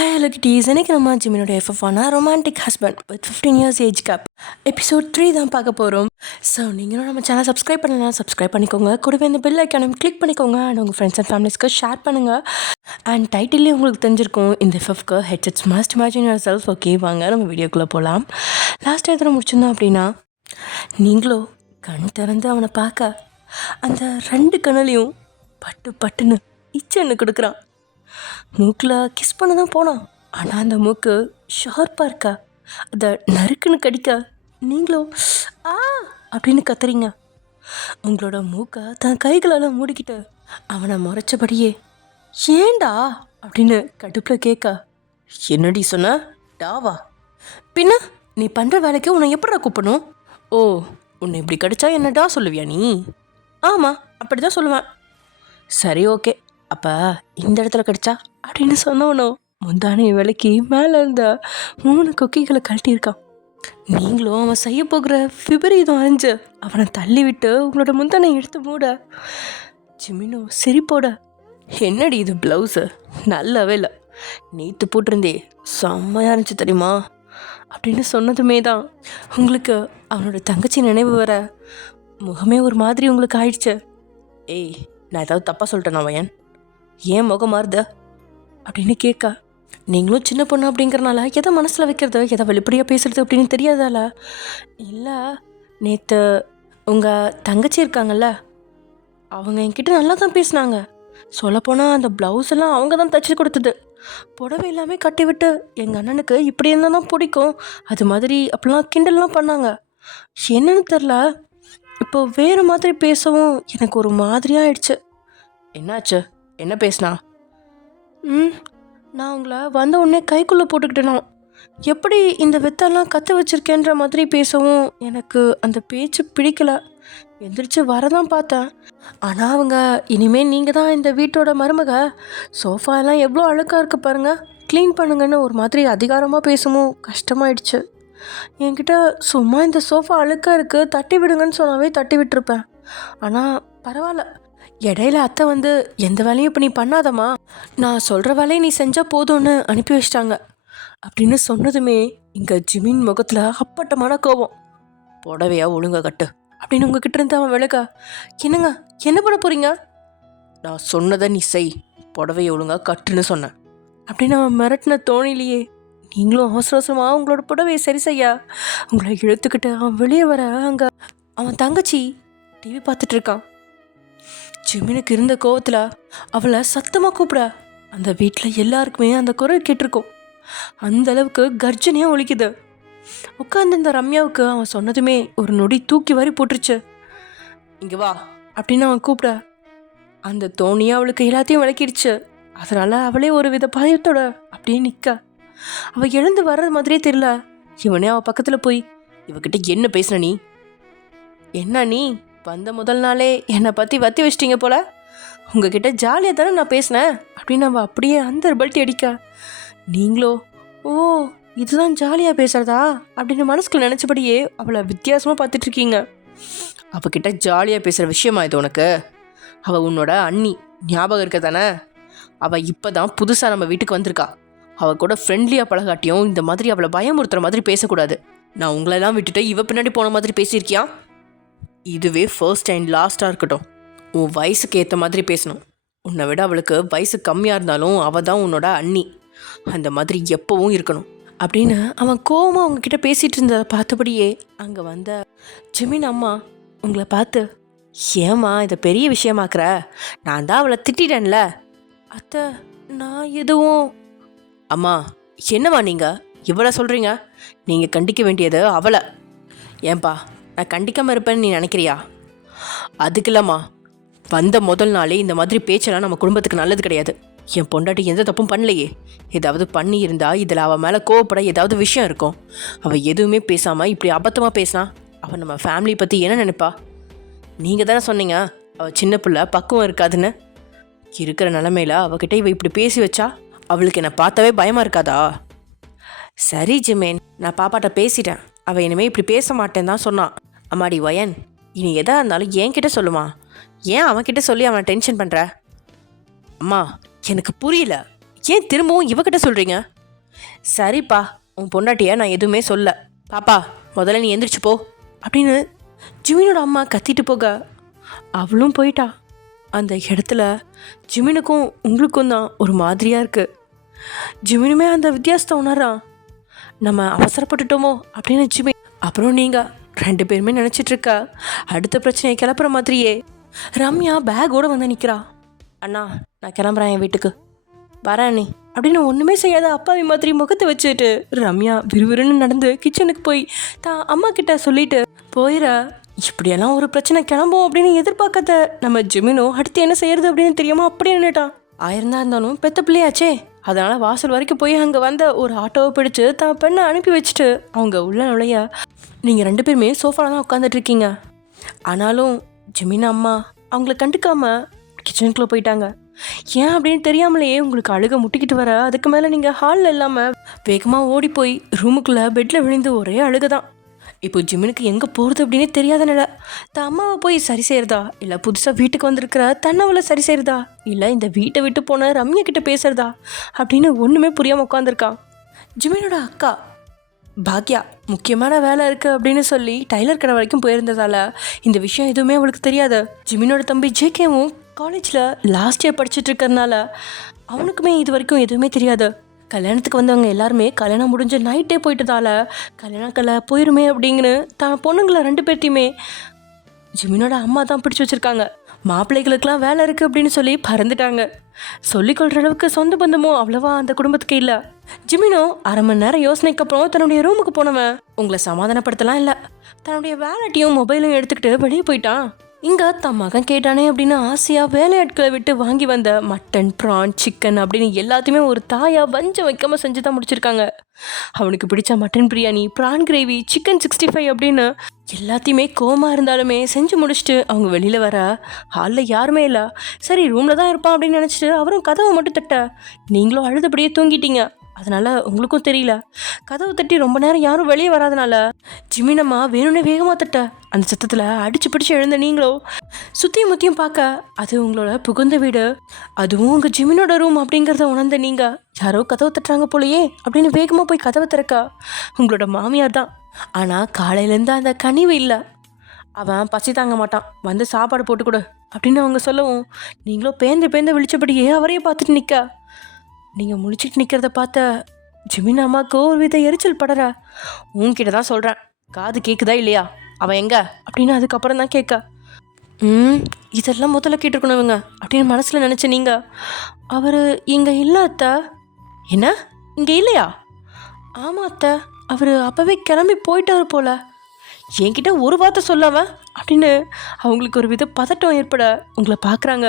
Hi hello kitties, எனக்கு நம்ம ஜிமினோட எஃப்எஃபான romantic husband with 15 years age gap episode 3 தான் பார்க்க போகிறோம். ஸோ நீங்களும் நம்ம சேனல் சப்ஸ்கிரைப் பண்ணலாம், சப்ஸ்கிரைப் பண்ணிக்கோங்க. கூடவே இந்த பெல் ஐக்கானும் கிளிக் பண்ணிக்கோங்க. அண்ட் உங்கள் ஃப்ரெண்ட்ஸ் அண்ட் ஃபேமிலிஸ்க்கு ஷேர் பண்ணுங்கள். அண்ட் டைட்டிலே உங்களுக்கு தெரிஞ்சிருக்கும், இந்த எஃப்எஃப்க்கு headsets must imagine yourself. Okay, வாங்க நம்ம வீடியோக்குள்ளே போகலாம். லாஸ்ட்டாக எத்தனை முடிச்சிருந்தோம் அப்படின்னா, நீங்களும் கண் திறந்து அவனை பார்க்க அந்த 2 கண்ணுலையும் பட்டு பட்டுன்னு இச்சன்னு கொடுக்குறான். மூக்கில் கிஸ் பண்ண தான் போனான், ஆனால் அந்த மூக்கு ஷார்ப்பாக இருக்கா, அதை நறுக்குன்னு கடிக்க நீங்களும் ஆ அப்படின்னு கத்துறீங்க. உங்களோட மூக்கை தன் கைகளால் மூடிக்கிட்டு அவனை முறைச்சபடியே ஏண்டா அப்படின்னு கடுப்பில் கேட்க, என்னடி சொன்ன டாவா, பின்ன நீ பண்ணுற வேலைக்கு உன்னை எப்படா கூப்பிடணும்? ஓ, உன்னை இப்படி கடிச்சா என்னடா சொல்லுவியா நீ? ஆமாம், அப்படி தான் சொல்லுவேன். சரி, ஓகே, அப்போ இந்த இடத்துல கடிச்சா அப்படின்னு சொன்னவனோ முந்தானே விலைக்கு மேலே இருந்த 3 கொக்கிகளை கழட்டியிருக்கான். நீங்களும் அவன் செய்ய போகிற விபரீதம் அறிஞ்சு அவனை தள்ளி விட்டு உங்களோட முந்தானை எடுத்து மூட ஜிமினோ சிரிப்போட, என்னடி இது ப்ளவுஸு நல்லாவே இல்லை, நேற்று போட்டிருந்தே செம்மையாக இருந்துச்சு தெரியுமா அப்படின்னு சொன்னதுமே தான் உங்களுக்கு அவனோட தங்கச்சி நினைவு வர முகமே ஒரு மாதிரி உங்களுக்கு ஆயிடுச்சு. ஏய், நான் ஏதாவது தப்பாக சொல்லிட்டேனா வயன்? ஏன் முகம் மாறுத அப்படின்னு கேட்க, நீங்களும் சின்ன பொண்ணு அப்படிங்கிறனால எதை மனசில் வைக்கிறது, எதை வெளிப்படையாக பேசுறது அப்படின்னு தெரியாதால? இல்லை, நேற்று உங்கள் தங்கச்சி இருக்காங்கல்ல, அவங்க என்கிட்ட நல்லா தான் பேசினாங்க. சொல்லப்போனால் அந்த ப்ளவுஸ் எல்லாம் அவங்க தான் தைச்சி கொடுத்தது. புடவை எல்லாமே கட்டி விட்டு எங்கள் அண்ணனுக்கு இப்படி இருந்தால் தான் பிடிக்கும், அது மாதிரி அப்படிலாம் கிண்டல்லாம் பண்ணாங்க. என்னன்னு தெரில, இப்போ வேறு மாதிரி பேசவும் எனக்கு ஒரு மாதிரியாக ஆயிடுச்சு. என்னாச்சு, என்ன பேசினா? நான் உங்களை வந்த உடனே கைக்குள்ளே போட்டுக்கிட்டேனா, எப்படி இந்த வித்தெல்லாம் கற்று வச்சுருக்கேன்ற மாதிரி பேசவும் எனக்கு அந்த பேச்சு பிடிக்கல. எந்திரிச்சு வரதான் பார்த்தேன், ஆனால் அவங்க இனிமேல் நீங்கள் தான் இந்த வீட்டோட மருமக, சோஃபா எல்லாம் எவ்வளோ அழுக்காக இருக்குது பாருங்கள், க்ளீன் பண்ணுங்கன்னு ஒரு மாதிரி அதிகாரமாக பேசவும் கஷ்டமாயிடுச்சு. என்கிட்ட சும்மா இந்த சோஃபா அழுக்காக இருக்குது தட்டி விடுங்கன்னு சொன்னாவே தட்டி விட்டுருப்பேன். ஆனால் பரவாயில்ல, இடையில அத்தை வந்து எந்த வேலையும் இப்போ நீ பண்ணாதம்மா, நான் சொல்கிற வேலையை நீ செஞ்சால் போதும்னு அனுப்பி வச்சிட்டாங்க அப்படின்னு சொன்னதுமே இங்கே ஜிமின் முகத்தில் அப்பட்டமான கோபம். புடவையா ஒழுங்கா கட்டு அப்படின்னு உங்ககிட்ட இருந்து அவன் விலக, என்னங்க என்ன பண்ண போகிறீங்க? நான் சொன்னதை நீ செய், புடவையை ஒழுங்கா கட்டுன்னு சொன்னேன் அப்படின்னு அவன் மிரட்டின தோணிலேயே நீங்களும் அவசர அவசரமாக உங்களோட புடவையை சரி செய்ய உங்களை இழுத்துக்கிட்டு அவன் வெளியே வர, அங்கே அவன் தங்கச்சி டிவி பார்த்துட்டு இருக்கான். ஜிமினுக்கு இருந்த கோவத்தில் அவளை சத்தமாக கூப்பிட அந்த வீட்டில் எல்லாருக்குமே அந்த குரல் கேட்டிருக்கோம். அந்த அளவுக்கு கர்ஜனையாக ஒலிக்குது. உட்காந்து இந்த ரம்யாவுக்கு அவன் சொன்னதுமே ஒரு நொடி தூக்கி வாரி போட்டுருச்சு. இங்கே வா அப்படின்னு அவன் கூப்பிட அந்த தோணியை அவளுக்கு எல்லாத்தையும் விளக்கிடுச்சு. அதனால் அவளே ஒரு வித பயத்தோட அப்படியே நிற்க, அவள் எழுந்து வர்றது மாதிரியே தெரியல. இவனே அவள் பக்கத்தில் போய், இவகிட்ட என்ன பேசுன நீ? என்ன நீ வந்த முதல் நாளே என்னை பற்றி வத்தி வச்சிட்டிங்க போல, உங்ககிட்ட ஜாலியாக தானே நான் பேசினேன் அப்படின்னு அவள் அப்படியே அந்த பல்ட்டி அடிக்க, நீங்களோ ஓ இதுதான் ஜாலியாக பேசுகிறதா அப்படின்னு மனசுக்குள்ள நினச்சபடியே அவளை வித்தியாசமாக பார்த்துட்ருக்கீங்க. அவகிட்ட ஜாலியாக பேசுகிற விஷயமா இது உனக்கு? அவள் உன்னோட அண்ணி, ஞாபகம் இருக்க தானே? அவள் இப்போ தான் புதுசாக நம்ம வீட்டுக்கு வந்திருக்கா. அவள் கூட ஃப்ரெண்ட்லியாக பழகாட்டியும் இந்த மாதிரி அவளை பயமுறுத்துகிற மாதிரி பேசக்கூடாது. நான் உங்களெல்லாம் விட்டுட்டு இவ பின்னாடி போன மாதிரி பேசியிருக்கியா? இதுவே ஃபர்ஸ்ட் அண்ட் லாஸ்ட்டாக இருக்கட்டும். உன் வயசுக்கு ஏற்ற மாதிரி பேசணும். உன்னை விட அவளுக்கு வயசு கம்மியாக இருந்தாலும் அவள் தான் உன்னோட அண்ணி, அந்த மாதிரி எப்போவும் இருக்கணும் அப்படின்னு அவன் கோவமாக அவங்கக்கிட்ட பேசிகிட்டு இருந்ததை பார்த்தபடியே அங்கே வந்த ஜிமின் அம்மா உங்களை பார்த்து, ஏம்மா இதை பெரிய விஷயமாக்குற? நான் தான் அவளை திட்டிட்டேன்ல. அத்தை, நான் எதுவும். அம்மா, என்னம்மா நீங்கள் இவ்வளோ சொல்கிறீங்க? நீங்கள் கண்டிக்க வேண்டியது அவளை. ஏன்பா நான் கண்டிக்காமல் இருப்பேன்னு நீ நினைக்கிறியா? அதுக்கு இல்லைம்மா, வந்த முதல் நாளே இந்த மாதிரி பேச்செல்லாம் நம்ம குடும்பத்துக்கு நல்லது கிடையாது. என் பொண்டாட்டி எந்த தப்பும் பண்ணலையே, ஏதாவது பண்ணி இருந்தா இதில் அவள் மேலே கோவப்பட ஏதாவது விஷயம் இருக்கும். அவள் எதுவுமே பேசாமல் இப்படி அபத்தமாக பேசினா அவள் நம்ம ஃபேமிலி பற்றி என்ன நினைப்பா? நீங்கள் தானே சொன்னீங்க அவள் சின்ன பிள்ளை பக்குவம் இருக்காதுன்னு. இருக்கிற நிலமையில அவகிட்ட இவ இப்படி பேசி வச்சா அவளுக்கு என்னை பார்த்தாவே பயமாக இருக்காதா? சரி ஜிமேன், நான் பாப்பாட்ட பேசிட்டேன், அவள் இனிமேல் இப்படி பேச மாட்டேன்னு தான் சொன்னான். அம்மாடி வயன், இனி எதாக இருந்தாலும் என்கிட்ட சொல்லுமா, ஏன் அவன்கிட்ட சொல்லி அவனை டென்ஷன் பண்ணுற? அம்மா எனக்கு புரியல, ஏன் திரும்பவும் இவகிட்ட சொல்கிறீங்க? சரிப்பா, உன் பொண்டாட்டியை நான் எதுவுமே சொல்ல. பாப்பா, முதல்ல நீ எந்திரிச்சு போ அப்படின்னு ஜிமினோட அம்மா கத்திட்டு போக அவளும் போயிட்டா. அந்த இடத்துல ஜிமினுக்கும் உங்களுக்கும் தான் ஒரு மாதிரியாக இருக்குது. ஜிமினுமே அந்த வித்தியாசத்தை உணர்றான். நம்ம அவசரப்பட்டுட்டோமோ அப்படின்னு ஜிமி. அப்புறம் நீங்கள் 2 பேருமே நினச்சிட்ருக்கா அடுத்த பிரச்சனையை கிளப்புற மாதிரியே ரம்யா பேக்கோடு வந்து நிற்கிறா. அண்ணா, நான் கிளம்புறேன் என் வீட்டுக்கு, வரேன் நீ அப்படின்னு ஒன்றுமே செய்யாத அப்பாவி மாதிரி முகத்தை வச்சுட்டு ரம்யா விறுவிறுன்னு நடந்து கிச்சனுக்கு போய் தான் அம்மா கிட்ட சொல்லிட்டு போயிட. இப்படியெல்லாம் ஒரு பிரச்சனை கிளம்போம் அப்படின்னு எதிர்பார்க்காத நம்ம ஜிமினோ அடுத்து என்ன செய்யறது அப்படின்னு தெரியாமல் அப்படியே நின்றுட்டான். ஆயிருந்தா இருந்தாலும் பெத்த பிள்ளையாச்சே, அதனால் வாசல் வரைக்கும் போய் அங்கே வந்த ஒரு ஆட்டோவை பிடிச்சு தான் பெண்ணை அனுப்பி வச்சுட்டு அவங்க உள்ள நுழைய நீங்கள் 2 பேருமே சோஃபாவில் தான் உட்காந்துட்ருக்கீங்க. ஆனாலும் ஜிமின் அம்மா அவங்கள கண்டுக்காம கிச்சனுக்குள்ளே போயிட்டாங்க. ஏன் அப்படின்னு தெரியாமலேயே உங்களுக்கு அழுக முட்டிக்கிட்டு வர, அதுக்கு மேலே நீங்கள் ஹாலில் இல்லாமல் வேகமாக ஓடி போய் ரூமுக்குள்ளே பெட்டில் விழுந்து ஒரே அழுக தான். இப்போ ஜிமினுக்கு எங்கே போகிறது அப்படின்னே தெரியாத நிலை. தான் அம்மாவை போய் சரி செய்கிறதா, இல்லை புதுசாக வீட்டுக்கு வந்திருக்கிற தன்னவளை சரி செய்கிறதா, இல்லை இந்த வீட்டை விட்டு போன ரம்யா கிட்ட பேசுகிறதா அப்படின்னு ஒன்றுமே புரியாமல் உட்காந்துருக்கான். ஜிமினோட அக்கா பாக்யா முக்கியமான வேலை இருக்குது அப்படின்னு சொல்லி டைலர் கடை வரைக்கும் போயிருந்ததால இந்த விஷயம் எதுவுமே அவளுக்கு தெரியாது. ஜிமினோட தம்பி ஜேகேவும் காலேஜில் லாஸ்ட் இயர் படிச்சுட்டு இருக்கிறதுனால அவனுக்குமே இது வரைக்கும் எதுவுமே தெரியாது. கல்யாணத்துக்கு வந்தவங்க எல்லாருமே கல்யாணம் முடிஞ்ச நைட்டே போயிட்டதால கல்யாணக்கலை போயிருமே அப்படிங்கன்னு தான் பொண்ணுங்களை 2 பேர்த்தையுமே ஜிமினோட அம்மா தான் பிடிச்சி வச்சுருக்காங்க. மாப்பிள்ளைகளுக்கெல்லாம் வேலை இருக்குது அப்படின்னு சொல்லி பறந்துட்டாங்க. சொல்லிக்கொள்கிற அளவுக்கு சொந்த பந்தமும் அவ்வளவா அந்த குடும்பத்துக்கு இல்லை. ஜிமினோ 1/2 மணி நேரம் யோசனைக்கு அப்புறம் தன்னுடைய ரூமுக்கு போனவன் உங்களை சமாதானப்படுத்தலாம் இல்லை, தன்னுடைய வேலைட்டையும் மொபைலும் எடுத்துக்கிட்டு வெளியே போயிட்டான். இங்கே தன் மகன் கேட்டானே அப்படின்னு ஆசையாக வேலையாட்களை விட்டு வாங்கி வந்த மட்டன், ப்ரான், சிக்கன் அப்படின்னு எல்லாத்தையுமே ஒரு தாயாக வஞ்சம் வைக்காமல் செஞ்சு தான் முடிச்சிருக்காங்க. அவனுக்கு பிடிச்ச mutton biryani, prawn gravy, chicken 65 அப்படின்னு எல்லாத்தையுமே கோமா இருந்தாலுமே செஞ்சு முடிச்சுட்டு அவங்க வெளியில் வர ஹாலில் யாருமே இல்லை. சரி, ரூமில் தான் இருப்பான் அப்படின்னு நினச்சிட்டு அவரும் கதவை மட்டும் தட்ட, நீங்களும் அழுதபடியே தூங்கிட்டீங்க. அதனால் உங்களுக்கும் தெரியல. கதவு தட்டி ரொம்ப நேரம் யாரும் வெளியே வராதனால ஜிமினம்மா வேணும்னே வேகமாக தட்ட அந்த சத்தத்தில் அடிச்சு பிடிச்சி எழுந்த நீங்களோ சுற்றியும் முத்தியும் பார்க்க அது உங்களோட புகுந்த வீடு, அதுவும் உங்கள் ஜிமினோட ரூம் அப்படிங்கிறத உணர்ந்த நீங்கள் யாரோ கதவை தட்டுறாங்க போலையே அப்படின்னு வேகமாக போய் கதவை திறக்க உங்களோட மாமியார் தான். ஆனால் காலையிலேருந்து அந்த கனிவு இல்லை. அவன் பசி தாங்க மாட்டான், வந்து சாப்பாடு போட்டு கொடு அப்படின்னு அவங்க சொல்லவும் நீங்களோ பேந்து விழிச்சபடியே அவரையே பார்த்துட்டு நிற்க, நீங்கள் முழிச்சிட்டு நிற்கிறத பார்த்த ஜிமின் அம்மாவுக்கு ஒரு வித எரிச்சல் படுற. உன்கிட்ட தான் சொல்கிறேன், காது கேட்குதா இல்லையா, அவன் எங்க அப்படின்னு அதுக்கப்புறம் தான் கேட்க, இதெல்லாம் முதல்ல கேட்டுருக்கணுங்க அப்படின்னு மனசில் நினச்ச நீங்கள், அவர் இங்கே இல்லை அத்தை. என்ன, இங்கே இல்லையா? ஆமாம் அத்தை, அவர் அப்போவே கிளம்பி போயிட்டார் போல, என்கிட்ட ஒரு வார்த்தை சொல்லாம அப்படின்னு அவங்களுக்கு ஒரு வித பதட்டம் ஏற்பட உங்களை பார்க்குறாங்க.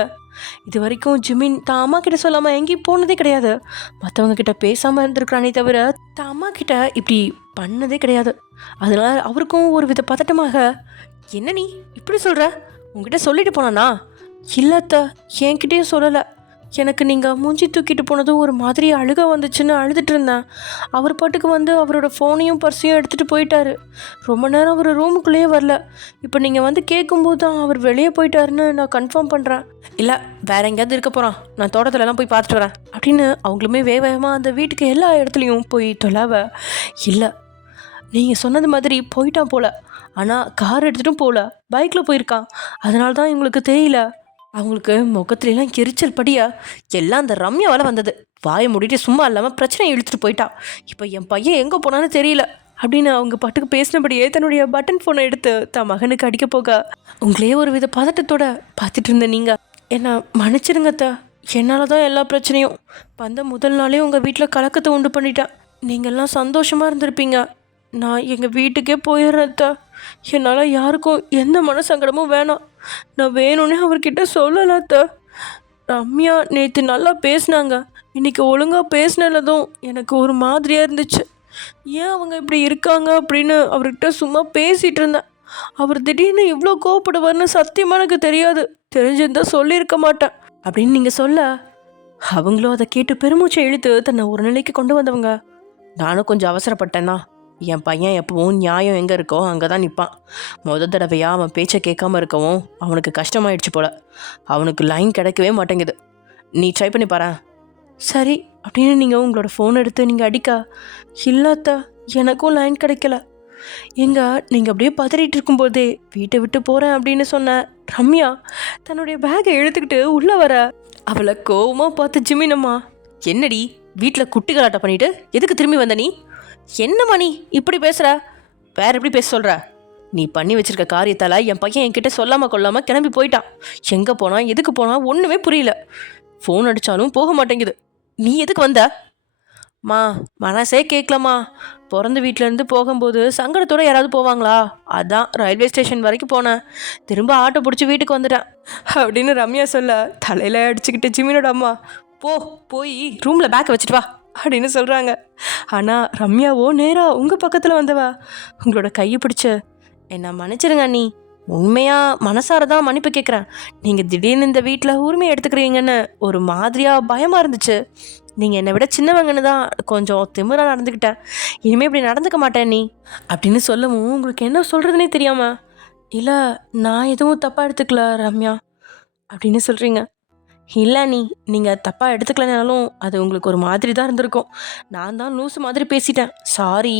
இது வரைக்கும் ஜிமின் தான் அம்மா கிட்ட சொல்லாமல் எங்கேயும் போனதே கிடையாது. மற்றவங்க கிட்ட பேசாமல் இருந்திருக்கிறானே தவிர தான் அம்மா கிட்ட இப்படி பண்ணதே கிடையாது. அதனால அவருக்கும் ஒரு வித பதட்டமாக, என்ன நீ இப்படி சொல்கிற, உங்ககிட்ட சொல்லிட்டு போனானா? இல்லத்த, என்கிட்டயும் சொல்லலை. எனக்கு நீங்கள் மூஞ்சி தூக்கிட்டு போனதும் ஒரு மாதிரி அழுக வந்துச்சுன்னு அழுதுட்டு இருந்தேன். அவர் பாட்டுக்கு வந்து அவரோட ஃபோனையும் பர்ஸையும் எடுத்துகிட்டு போயிட்டாரு. ரொம்ப நேரம் அவர் ரூமுக்குள்ளேயே வரல. இப்போ நீங்கள் வந்து கேட்கும்போது தான் அவர் வெளியே போயிட்டாருன்னு நான் கன்ஃபார்ம் பண்ணுறேன். இல்லை, வேற எங்கேயாவது இருக்க போகிறான், நான் தோட்டத்துலலாம் போய் பார்த்துட்டு வரேன் அப்படின்னு அவங்களுமே வேகமாக அந்த வீட்டுக்கு எல்லா இடத்துலையும் போய் தொலைவ. இல்லை, நீங்கள் சொன்னது மாதிரி போயிட்டான் போல, ஆனால் கார் எடுத்துகிட்டும் போகல, பைக்கில் போயிருக்கான். அதனால தான் இவங்களுக்கு தெரியல. அவங்களுக்கு முகத்துலாம் எரிச்சல் படியா எல்லாம் அந்த ரம்யாவால் வந்தது. வாயை மூடிட்டு சும்மா இல்லாமல் பிரச்சனையை இழுத்துட்டு போயிட்டா. இப்போ என் பையன் எங்கே போனான்னு தெரியல அப்படின்னு அவங்க பாட்டுக்கு பேசினபடியே தன்னுடைய பட்டன் ஃபோனை எடுத்து தான் மகனுக்கு அடிக்க போக உங்களே ஒரு வித பதட்டத்தோட பார்த்துட்டு இருந்த நீங்கள், என்ன மன்னிச்சிருங்கத்த, என்னால் தான் எல்லா பிரச்சனையும். வந்த முதல் நாளே உங்கள் வீட்டில் கலக்கத்தை உண்டு பண்ணிட்டேன். நீங்கள்லாம் சந்தோஷமாக இருந்திருப்பீங்க. நான் எங்கள் வீட்டுக்கே போயிடுறேத்த. என்னால் யாருக்கும் எந்த மனசங்கடமும் வேணாம். நான் வேணும்னே அவர்கிட்ட சொல்லலாத்த. ரம்யா நேற்று நல்லா பேசினாங்க, இன்றைக்கி ஒழுங்காக பேசினதும் எனக்கு ஒரு மாதிரியாக இருந்துச்சு. ஏன் அவங்க இப்படி இருக்காங்க அப்படின்னு அவர்கிட்ட சும்மா பேசிகிட்டு இருந்தேன். அவர் திடீர்னு இவ்வளோ கோவப்படுவார்னு சத்தியமாக எனக்கு தெரியாது. தெரிஞ்சிருந்தால் சொல்லியிருக்க மாட்டேன் அப்படின்னு நீங்கள் சொல்ல அவங்களும் அதை கேட்டு பெருமூச்சை இழுத்து தன்னை ஒரு நிலைக்கு கொண்டு வந்தவங்க. நானும் கொஞ்சம் அவசரப்பட்டேன்னா, என் பையன் எப்பவும் நியாயம் எங்கே இருக்கோ அங்கே தான் நிற்பான். தடவையாக அவன் பேச்சை கேட்காம இருக்கவும் அவனுக்கு கஷ்டமாயிடுச்சு போல. அவனுக்கு லைன் கிடைக்கவே மாட்டேங்குது. நீ ட்ரை பண்ணி பாரு. சரி, அப்படின்னு நீங்கள் உங்களோட ஃபோன் எடுத்து நீங்கள் அடிக்கா. இல்லாத்தா, எனக்கும் லைன் கிடைக்கல. நீங்கள் அப்படியே பதறிட்டு இருக்கும்போதே வீட்டை விட்டு போகிறேன் அப்படின்னு சொன்ன ரம்யா தன்னுடைய பேக்கை எடுத்துக்கிட்டு உள்ளே வர. அவளை கோவமாக பார்த்து ஜிமினம்மா, என்னடி வீட்டில் குட்டி கலாட்டை பண்ணிட்டு எதுக்கு திரும்பி வந்த நீ? என்னம்மா நீ இப்படி பேசுகிற? வேற எப்படி பேச சொல்கிற? நீ பண்ணி வச்சிருக்க காரியத்தால் என் பையன் என்கிட்ட சொல்லாமல் கொள்ளாமல் கிளம்பி போயிட்டான். எங்கே போனான், எதுக்கு போனான், ஒன்றுமே புரியல. ஃபோன் அடித்தாலும் போக மாட்டேங்குது. நீ எதுக்கு வந்த? மா, மனசே கேட்கலம்மா. பிறந்த வீட்டிலேருந்து போகும்போது சங்கடத்தோடு யாராவது போவாங்களா? அதான் ரயில்வே ஸ்டேஷன் வரைக்கும் போனேன். திரும்ப ஆட்டோ பிடிச்சி வீட்டுக்கு வந்துட்டேன் அப்படின்னு ரம்யா சொல்ல, தலையில் அடிச்சுக்கிட்டு ஜிமினோட அம்மா, போய் ரூமில் பேக்கை வச்சுட்டு வா அப்படின்னு சொல்கிறாங்க. ஆனால் ரம்யாவோ நேராக உங்கள் பக்கத்தில் வந்தவா உங்களோட கையை பிடிச்சு, என்ன மன்னிச்சிருங்க அண்ணி, உண்மையாக மனசார தான் மன்னிப்பு கேட்குறேன். நீங்கள் திடீர்னு இந்த வீட்டில் உரிமையை எடுத்துக்கிறீங்கன்னு ஒரு மாதிரியாக பயமாக இருந்துச்சு. நீங்கள் என்னை விட சின்னவங்கன்னு தான் கொஞ்சம் திமிராக நடந்துக்கிட்டேன். இனிமேல் இப்படி நடந்துக்க மாட்டேன் நீ அப்படின்னு சொல்லவும் உங்களுக்கு என்ன சொல்கிறதுனே தெரியாமா, இல்லை நான் எதுவும் தப்பாக எடுத்துக்கல ரம்யா அப்படின்னு சொல்கிறீங்க. இல்லை நீங்கள் தப்பாக எடுத்துக்கலனாலும் அது உங்களுக்கு ஒரு மாதிரி தான் இருந்திருக்கும். நான் தான் லூசு மாதிரி பேசிட்டேன், சாரி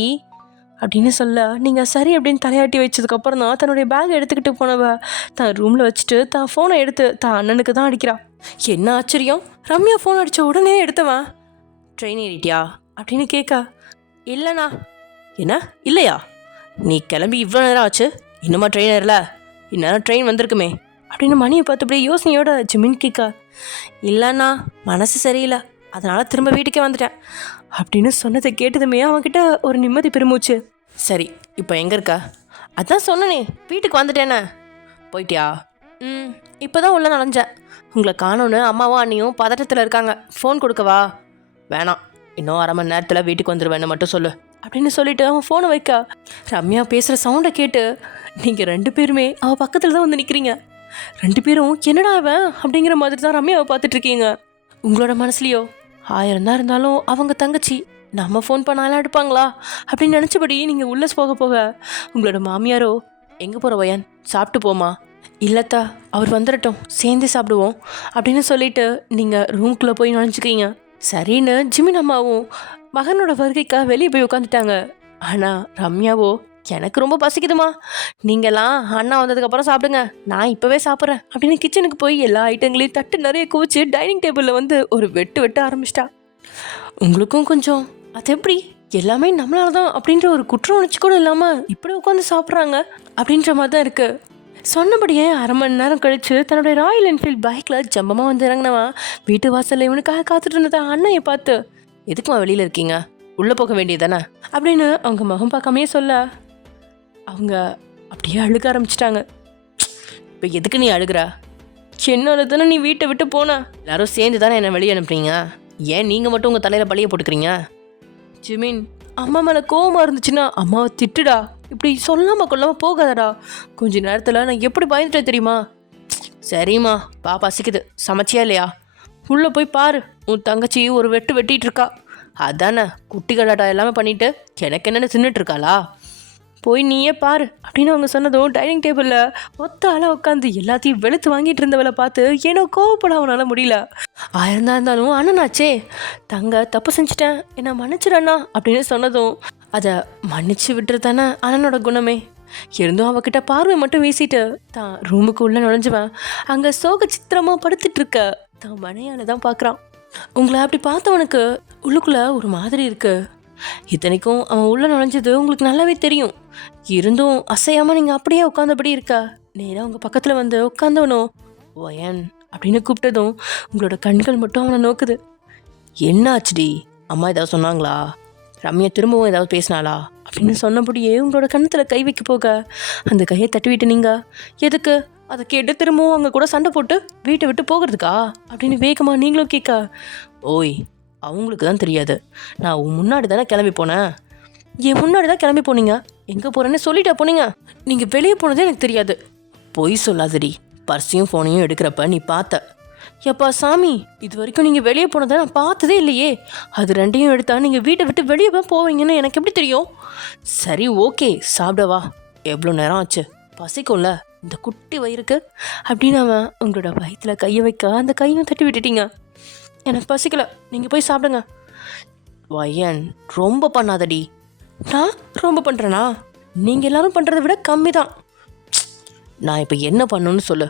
அப்படின்னு சொல்ல, நீங்கள் சரி அப்படின்னு தலையாட்டி வச்சதுக்கப்புறம் தான் தன்னுடைய பேக்கை எடுத்துக்கிட்டு போனவ தான் ரூமில் வச்சுட்டு தான் ஃபோனை எடுத்து தான் அண்ணனுக்கு தான் அடிக்கிறா. என்ன ஆச்சரியம், ரம்யா ஃபோன் அடித்த உடனே எடுத்தவன், ட்ரெயின் ஏறிட்டியா அப்படின்னு கேட்கா. இல்லைண்ணா. என்ன இல்லையா? நீ கிளம்பி இவ்வளோ நேரம் ஆச்சு, இன்னுமா ட்ரெயின் ஏறல? இந்நேரம் ட்ரெயின் வந்திருக்குமே அப்படின்னு மணியை பார்த்து அப்படியே யோசனையோட ஜிமின் கேட்கா. இல்லைண்ணா, மனசு சரியில்லை, அதனால் திரும்ப வீட்டுக்கே வந்துட்டேன் அப்படின்னு சொன்னதை கேட்டதுமே அவன்கிட்ட ஒரு நிம்மதி பெருமூச்சு. சரி, இப்போ எங்கே இருக்கா? அதான் சொன்னனே, வீட்டுக்கு வந்துட்டேனே. போயிட்டியா? இப்போ தான் உள்ளே நுழைஞ்சேன். உங்களை காணோன்னு அம்மாவும் அண்ணியும் பதட்டத்தில் இருக்காங்க. ஃபோன் கொடுக்கவா? வேணாம், இன்னும் அரை மணி நேரத்தில் வீட்டுக்கு வந்துடுவேன்னு மட்டும் சொல்லு அப்படின்னு சொல்லிட்டு அவன் ஃபோனை வைக்கா. ரம்யா பேசுகிற சவுண்டை கேட்டு நீங்கள் 2 பேருமே அவள் பக்கத்தில் தான் வந்து நிற்கிறீங்க. 2 பேரும் என்னடா அவன் அப்படிங்கிற மாதிரி தான் ரம்யாவை பார்த்துட்ருக்கீங்க. உங்களோட மனசுலையோ 1000 தான் இருந்தாலும் அவங்க தங்கச்சி, நம்ம ஃபோன் பண்ணாலும் எடுப்பாங்களா அப்படின்னு நினச்சபடி நீங்கள் உள்ளே போக உங்களோட மாமியாரோ, எங்கே போகிற வயன், சாப்பிட்டு போமா? இல்லத்தா, அவர் வந்துடட்டும், சேர்ந்து சாப்பிடுவோம் அப்படின்னு சொல்லிட்டு நீங்கள் ரூம்குள்ளே போய் நுழைஞ்சிக்கிறீங்க. சரின்னு ஜிமின் அம்மாவும் மகனோட வருகைக்காக வெளியே போய் உட்காந்துட்டாங்க. ஆனால் ரம்யாவோ, எனக்கு ரொம்ப பசிக்குதுமா, நீங்கள்லாம் அண்ணா வந்ததுக்கப்புறம் சாப்பிடுங்க, நான் இப்போவே சாப்பிட்றேன் அப்படின்னு கிச்சனுக்கு போய் எல்லா ஐட்டங்களையும் தட்டு நிறைய குவிச்சு டைனிங் டேபிளில் வந்து ஒரு வெட்ட ஆரம்பிச்சிட்டா. உங்களுக்கும் கொஞ்சம் அது எப்படி எல்லாமே நம்மளால தான் அப்படின்ற ஒரு குற்ற உணர்ச்சி கூட இல்லாமல் இப்படி உட்காந்து சாப்பிட்றாங்க அப்படின்ற மாதிரி தான் இருக்குது. சொன்னபடியே அரை மணி நேரம் கழித்து தன்னுடைய ராயல் என்ஃபீல்ட் பைக்கில் ஜம்பமாக வந்து இறங்கினவா வீட்டு வாசலில் இவனுக்காக காத்துட்டு இருந்ததை அண்ணையை பார்த்து, எதுக்குமா வெளியில் இருக்கீங்க, உள்ளே போக வேண்டியது தானே அப்படின்னு அவங்க முகம் பார்க்காமே சொல்ல, அவங்க அப்படியே அழுக ஆரம்பிச்சிட்டாங்க. இப்போ எதுக்கு நீ அழுகிற? என்னால தானே நீ வீட்டை விட்டு போனா, எல்லாரும் சேர்ந்து தானே என்னை வெளியே அனுப்புறீங்க, ஏன் நீங்கள் மட்டும் உங்கள் தலையில் பழிய போட்டுக்கிறீங்க? ஜிமின், அம்மா மேலே கோவமாக இருந்துச்சுன்னா அம்மாவை திட்டுடா, இப்படி சொல்லாமல் கொள்ளாமல் போகாதடா. கொஞ்ச நேரத்தில் நான் எப்படி பயந்துட்டேன் தெரியுமா? சரிம்மா, பாப்பா பசிக்குது, சமைச்சியா இல்லையா? உள்ளே போய் பாரு, உன் தங்கச்சி ஒரு வெட்டிகிட்டு இருக்கா, அதானே குட்டி கடாட்டா எல்லாமே பண்ணிட்டு எனக்கு என்னென்னு தின்னுட்டு இருக்காளா? போய் நீயே பாரு அப்படின்னு அவங்க சொன்னதும் டைனிங் டேபிளில் ஒத்த ஆளாக உட்காந்து எல்லாத்தையும் வெளுத்து வாங்கிட்டு இருந்தவளை பார்த்து ஏனோ கோவப்பட அவனால் முடியல. 1000 தான் இருந்தாலும் அண்ணனாச்சே, தங்க தப்பு செஞ்சுட்டேன், என்னை மன்னிச்சிடண்ணா அப்படின்னு சொன்னதும் அதை மன்னிச்சு விட்டுரு தானே அண்ணனோட குணமே. இருந்தும் அவகிட்ட பார்வை மட்டும் வீசிட்டு தான் ரூமுக்கு உள்ளே நுழைஞ்சுவேன். அங்கே சோக சித்திரமாக படுத்துட்டு இருக்க தான் மனையால தான் பார்க்குறான். உங்களை அப்படி பார்த்தவனுக்கு உள்ளுக்குள்ளே ஒரு மாதிரி இருக்கு. இத்தனைக்கும் அவன் உள்ளே நுழைஞ்சது உங்களுக்கு நல்லாவே தெரியும். இருந்தும் அசையாமல் நீங்கள் அப்படியே உட்காந்தபடி இருக்கா. நேராக உங்கள் பக்கத்தில் வந்து உட்காந்தவனோ ஒயன் அப்படின்னு கூப்பிட்டதும் உங்களோட கண்கள் மட்டும் அவனை நோக்குது. என்ன ஆச்சுடி, அம்மா ஏதாவது சொன்னாங்களா, ரம்யா திரும்பவும் ஏதாவது பேசினாளா அப்படின்னு சொன்னபடியே உங்களோட கண்ணத்தில் கை வைக்க போக அந்த கையை தட்டிவிட்டு நீங்கள் எதுக்கு அதை கேட்டு திரும்பவும் அவங்க கூட சண்டை போட்டு வீட்டை விட்டு போகிறதுக்கா அப்படின்னு வேகமாக நீங்களும் கேட்க, ஓய் அவங்களுக்கு தான் தெரியாது, நான் உன் முன்னாடி தானே கிளம்பி போனேன். என் முன்னாடி தான் கிளம்பி போனீங்க, எங்கே போகிறேன்னு சொல்லிட்டா போனீங்க, நீங்கள் வெளியே போனதே எனக்கு தெரியாது. பொய் சொல்லாதடி, பர்ஸையும் ஃபோனையும் எடுக்கிறப்ப நீ பார்த்த. எப்பா சாமி, இது வரைக்கும் நீங்கள் வெளியே போனதை நான் பார்த்ததே இல்லையே, அது 2ஐயும் எடுத்தா நீங்கள் வீட்டை விட்டு வெளியே தான் போவீங்கன்னு எனக்கு எப்படி தெரியும்? சரி ஓகே, சாப்பிடவா, எவ்வளோ நேரம் ஆச்சு, பசிக்கும்ல இந்த குட்டி வயிறுக்கு அப்படின்னு அவன் உங்களோட வயிற்றில் கையை வைக்க அந்த கையும் தட்டி விட்டுட்டீங்க. எனக்கு பசிக்கல, நீங்கள் போய் சாப்பிடுங்க. வயன், ரொம்ப பண்ணாதடி. நான் ரொம்ப பண்ணுறேனா? நீங்கள் எல்லாரும் பண்ணுறதை விட கம்மி தான். நான் இப்போ என்ன பண்ணணும்னு சொல்லு.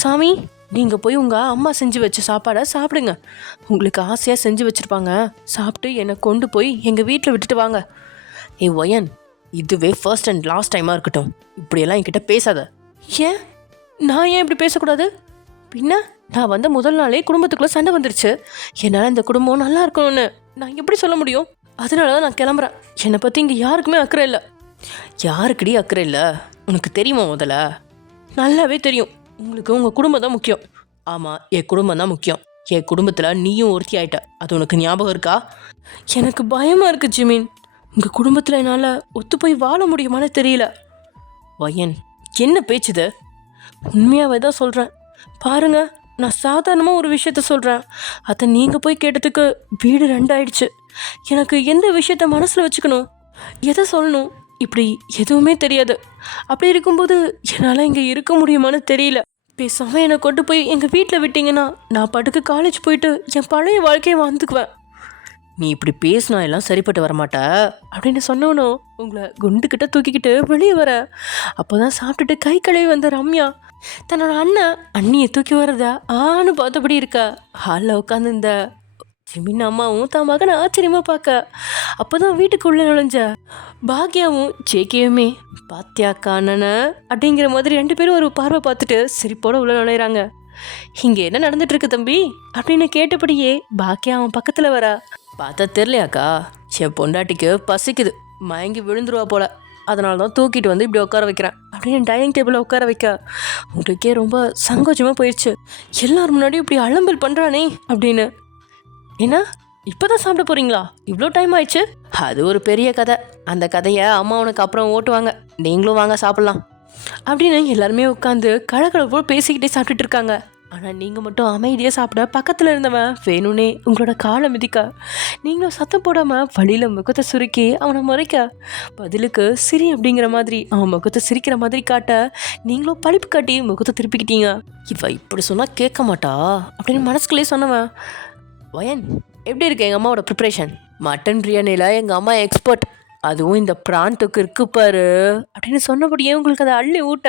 சாமி, நீங்கள் போய் உங்கள் அம்மா செஞ்சு வச்ச சாப்பாடை சாப்பிடுங்க. உங்களுக்கு ஆசையாக செஞ்சு வச்சுருப்பாங்க. சாப்பிட்டு என்னை கொண்டு போய் எங்கள் வீட்டில் விட்டுட்டு வாங்க. ஒயன், இதுவே ஃபர்ஸ்ட் அண்ட் லாஸ்ட் டைமாக இருக்கட்டும். இப்படியெல்லாம் என்கிட்ட பேசாத. ஏன்? நான் ஏன் இப்படி பேசக்கூடாது? பின்ன நான் வந்த முதல் நாளே குடும்பத்துக்குள்ளே சண்டை வந்துருச்சு. என்னால் இந்த குடும்பம் நல்லா இருக்கணும்னு நான் எப்படி சொல்ல முடியும்? அதனால தான் நான் கிளம்புறேன். என்னை பற்றி இங்கே யாருக்குமே அக்கறை இல்லை. யாருக்குடி அக்கறை இல்லை? உனக்கு தெரியுமா? முதல்ல நல்லாவே தெரியும். உங்களுக்கு உங்கள் குடும்பம் தான் முக்கியம். ஆமாம், என் குடும்பம் தான் முக்கியம். என் குடும்பத்தில் நீயும் ஒருத்தி ஆயிட்ட. அது உனக்கு ஞாபகம் இருக்கா? எனக்கு பயமாக இருக்குது ஜிமின். உங்கள் குடும்பத்தில் என்னால் ஒத்து போய் வாழ முடியுமான்னு தெரியல. வயன், என்ன பேச்சுது? உண்மையாகவே தான் சொல்கிறேன். பாருங்க, நான் சாதாரணமாக ஒரு விஷயத்த சொல்கிறேன். அதை நீங்கள் போய் கேட்டதுக்கு வீடு ரெண்டாயிடுச்சு. எனக்கு எந்த விஷயத்த மனசில் வச்சுக்கணும், எதை சொல்லணும், இப்படி எதுவுமே தெரியாது. அப்படி இருக்கும்போது என்னால் இங்கே இருக்க முடியுமான்னு தெரியல. பேசாமல் என்னை கொண்டு போய் எங்கள் வீட்டில் விட்டீங்கன்னா நான் பாட்டுக்கு காலேஜ் போயிட்டு என் பழைய வாழ்க்கையை வாழ்ந்துக்குவேன். நீ இப்படி பேசினா எல்லாம் சரிப்பட்டு வரமாட்ட அப்படின்னு சொன்னவனும் உங்களை குண்டுக்கிட்ட தூக்கிக்கிட்டு வெளியே வர. அப்போ தான் சாப்பிட்டுட்டு கை கழுவி வந்த ரம்யா தன்னோட அண்ணியை தூக்கி வர்றதா ஆன்னு பார்த்தபடி இருக்கா. ஹாலில் உட்காந்து இந்த ஜிமின் அம்மாவும் தான் மகனை ஆச்சரியமாக பார்க்க. அப்போ தான் வீட்டுக்குள்ளே நுழைஞ்ச பாக்யாவும் ஜேகேயுமே பாத்தியாக்கா அண்ணனை அப்படிங்கிற மாதிரி ரெண்டு பேரும் ஒரு பார்வை பார்த்துட்டு சிரிப்போடு உள்ள நுழையிறாங்க. இங்கே என்ன நடந்துட்டு இருக்கு தம்பி அப்படின்னு கேட்டபடியே பாக்கியா அவன் பக்கத்தில் வரா. பார்த்தா தெரியலையாக்கா, என் பொண்டாட்டிக்கு பசிக்குது, மயங்கி விழுந்துருவா போல, அதனால தான் தூக்கிட்டு வந்து இப்படி உட்கார வைக்கிறேன் அப்படின்னு டைனிங் டேபிளில் உட்கார வைக்க உங்களுக்கே ரொம்ப சங்கோச்சமாக போயிடுச்சு. எல்லாரும் முன்னாடியும் இப்படி அலம்பல் பண்ணுறானே அப்படின்னு. ஏன்னா இப்போ தான் சாப்பிட போகிறீங்களா? இவ்வளோ டைம் ஆயிடுச்சு. அது ஒரு பெரிய கதை. அந்த கதையை அம்மா உனக்கு அப்புறம் ஓட்டுவாங்க. நீங்களும் வாங்க சாப்பிட்லாம் அப்படின்னு எல்லாருமே உட்காந்து கழகழப்போடு பேசிக்கிட்டே சாப்பிட்டுட்டு இருக்காங்க. ஆனால் நீங்கள் மட்டும் அமைதியாக சாப்பிட பக்கத்தில் இருந்தவன் வேணும்னே உங்களோட காலை மிதிக்க, நீங்களும் சத்தம் போடாமல் வழியில் முகத்தை சுருக்கி அவனை முறைக்க, பதிலுக்கு சிரி அப்படிங்கிற மாதிரி அவன் முகத்தை சிரிக்கிற மாதிரி காட்ட நீங்களும் பழிப்பு காட்டி முகத்தை திருப்பிக்கிட்டீங்க. இவ இப்படி சொன்னால் கேட்க மாட்டா அப்படின்னு மனசுக்குள்ளேயே சொன்னவன். வயன், எப்படி இருக்கு எங்கள் அம்மாவோட ப்ரிப்ரேஷன்? மட்டன் பிரியாணியில் எங்கள் அம்மா எக்ஸ்பர்ட், அதுவும் இந்த பிரான்ட்டுக்கு இருக்கு பாரு அப்படின்னு சொன்னபடியே உங்களுக்கு அதை அள்ளி ஊட்ட,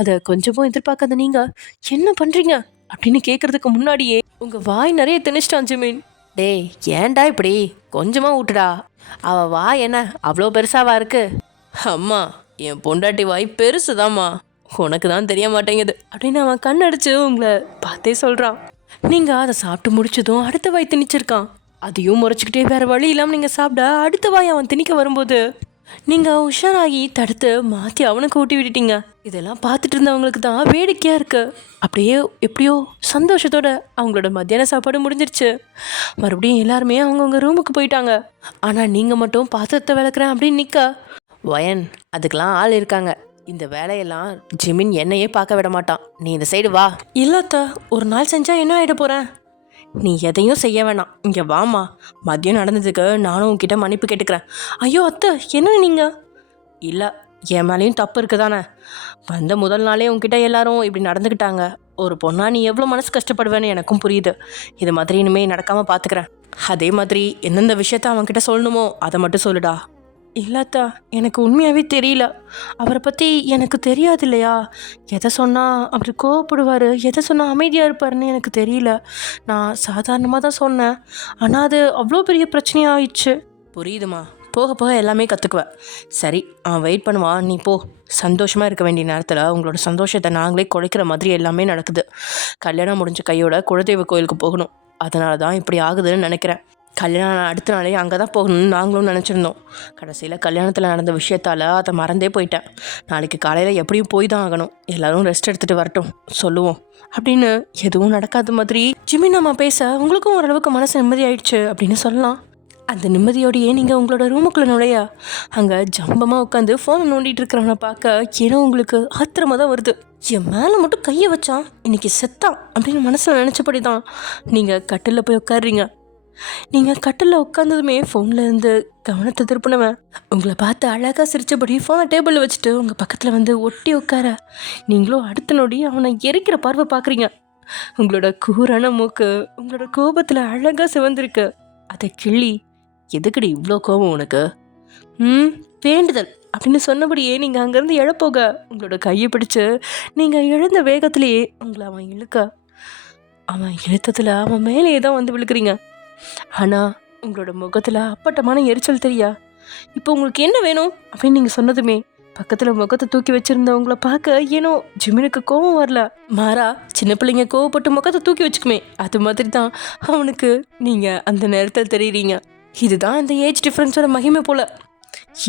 அதை கொஞ்சமும் எதிர்பார்க்காத நீங்கள் என்ன பண்ணுறீங்க அப்படின்னு கேட்குறதுக்கு முன்னாடியே உங்கள் வாய் நிறைய திணிச்சிட்டான் ஜிமின். டேய், ஏன்டா இப்படி கொஞ்சமாக ஊட்டுடா. அவள் வாய் என்ன அவ்வளோ பெருசாவா இருக்கு? அம்மா, என் பொண்டாட்டி வாய் பெருசுதாம்மா, உனக்கு தான் தெரிய மாட்டேங்குது அப்படின்னு அவன் கண்ணடிச்சு உங்களை பார்த்தே சொல்கிறான். நீங்கள் அதை சாப்பிட்டு முடிச்சதும் அடுத்த வாய் திணிச்சிருக்கான். அதையும் முறைச்சிக்கிட்டே வேறு வழி இல்லாமல் நீங்கள் சாப்பிட அடுத்த வாய் அவன் திணிக்க வரும்போது நீங்கள் உஷாராகி தடுத்து மாற்றி அவனுக்கு ஊட்டி விட்டுட்டீங்க. இதெல்லாம் பார்த்துட்டு இருந்தவங்களுக்கு தான் வேடிக்கையாக இருக்குது. அப்படியே எப்படியோ சந்தோஷத்தோட அவங்களோட மத்தியான சாப்பாடு முடிஞ்சிருச்சு. மறுபடியும் எல்லாருமே அவங்கவுங்க ரூமுக்கு போயிட்டாங்க. ஆனால் நீங்கள் மட்டும் பாத்திரத்தை விளக்குறேன் அப்படின்னு நிற்க. வயன், அதுக்கெல்லாம் ஆள் இருக்காங்க. இந்த வேலையெல்லாம் ஜிமின் என்னையே பார்க்க விட மாட்டான். நீ இந்த சைடு வா. இல்லத்தா, ஒரு நாள் செஞ்சால் என்ன ஆகிட போகிறேன்? நீ எதையும் செய்ய வேணாம், இங்கே வாமா. மதியம் நடந்ததுக்கு நானும் உங்ககிட்ட மன்னிப்பு கேட்டுக்கிறேன். ஐயோ அத்தை, என்ன நீங்கள்? இல்லை, என் மேலேயும் தப்பு இருக்குது தானே. வந்த முதல் நாளே உங்ககிட்ட எல்லாரும் இப்படி நடந்துக்கிட்டாங்க. ஒரு பொண்ணா நீ எவ்வளோ மனசு கஷ்டப்படுவேன்னு எனக்கும் புரியுது. இது மாதிரி இனிமேல் நடக்காமல் பார்த்துக்கிறேன். அதே மாதிரி எந்தெந்த விஷயத்த அவன்கிட்ட சொல்லணுமோ அதை மட்டும் சொல்லுடா. இல்லாத்தா, எனக்கு உண்மையாகவே தெரியல. அவரை பற்றி எனக்கு தெரியாது இல்லையா. எதை சொன்னால் அவர் கோவப்படுவார், எதை சொன்னால் அமைதியாக இருப்பாருன்னு எனக்கு தெரியல. நான் சாதாரணமாக தான் சொன்னேன். ஆனால் அது அவ்வளோ பெரிய பிரச்சனையாக ஆயிடுச்சு. புரியுதுமா, போக போக எல்லாமே கற்றுக்குவேன். சரி, அவன் வெயிட் பண்ணுவான், நீ போ. சந்தோஷமாக இருக்க வேண்டிய நேரத்தில் உங்களோட சந்தோஷத்தை நாங்களே குறைக்கிற மாதிரி எல்லாமே நடக்குது. கல்யாணம் முடிஞ்ச கையோட குலதெய்வ கோயிலுக்கு போகணும். அதனால தான் இப்படி ஆகுதுன்னு நினைக்கிறேன். கல்யாணம் அடுத்த நாளே அங்கே தான் போகணும்னு நாங்களும் நினச்சிருந்தோம். கடைசியில் கல்யாணத்தில் நடந்த விஷயத்தால் அதை மறந்தே போயிட்டேன். நாளைக்கு காலையில் எப்படியும் போய் தான் ஆகணும். எல்லோரும் ரெஸ்ட் எடுத்துகிட்டு வரட்டும், சொல்லுவோம் அப்படின்னு எதுவும் நடக்காத மாதிரி ஜிமின் அம்மா பேச உங்களுக்கும் ஓரளவுக்கு மனசு நிம்மதி ஆயிடுச்சு அப்படின்னு சொல்லலாம். அந்த நிம்மதியோடையே நீங்கள் உங்களோட ரூமுக்குள்ளே நுழையா அங்கே ஜம்பமாக உட்காந்து ஃபோனை நோண்டிகிட்டு இருக்கிறவனை பார்க்க ஏன்னா உங்களுக்கு ஆத்திரமாக தான் வருது. என் மேலே மட்டும் கையை வச்சான், இன்னைக்கு செத்தான் அப்படின்னு மனசில் நினச்சபடி தான் நீங்கள் கட்டிலில் போய் உட்காடுறீங்க. நீங்கள் கட்டிலில் உட்காந்ததுமே ஃபோனில் இருந்து கவனத்தை திருப்பினவன் உங்களை பார்த்து அழகாக சிரித்தபடி ஃபோனை டேபிளில் வச்சுட்டு உங்கள் பக்கத்தில் வந்து ஒட்டி உட்கார நீங்களும் அடுத்த நொடி அவனை எரிக்கிற பார்வை பார்க்குறீங்க. உங்களோட கூரான மூக்கு உங்களோட கோபத்தில் அழகாக சிவந்திருக்கு. அதை கிள்ளி, எதுக்குடி இவ்வளோ கோபம் உனக்கு? ம் வேண்டுதல் அப்படின்னு சொன்னபடியே நீங்கள் அங்கேருந்து எழப்போக உங்களோட கையை பிடிச்சு நீங்கள் இழந்த வேகத்திலேயே உங்களை அவன் இழுக்க, அவன் இழுத்தத்தில் அவன் மேலேயே தான் வந்து விழுக்கிறீங்க. ஆனால் உங்களோட முகத்தில் அப்பட்டமான எரிச்சல் தெரியா? இப்போ உங்களுக்கு என்ன வேணும் அப்படின்னு நீங்கள் சொன்னதுமே பக்கத்தில் முகத்தை தூக்கி வச்சிருந்தவங்கள பார்க்க ஏனோ ஜிமினுக்கு கோபம் வரல. மாறா சின்ன பிள்ளைங்க கோவப்பட்டு முகத்தை தூக்கி வச்சுக்குமே, அது மாதிரி தான் அவனுக்கு நீங்கள் அந்த நேரத்தில் தெரியுறீங்க. இதுதான் அந்த ஏஜ் டிஃப்ரென்ஸோட மகிமை போல.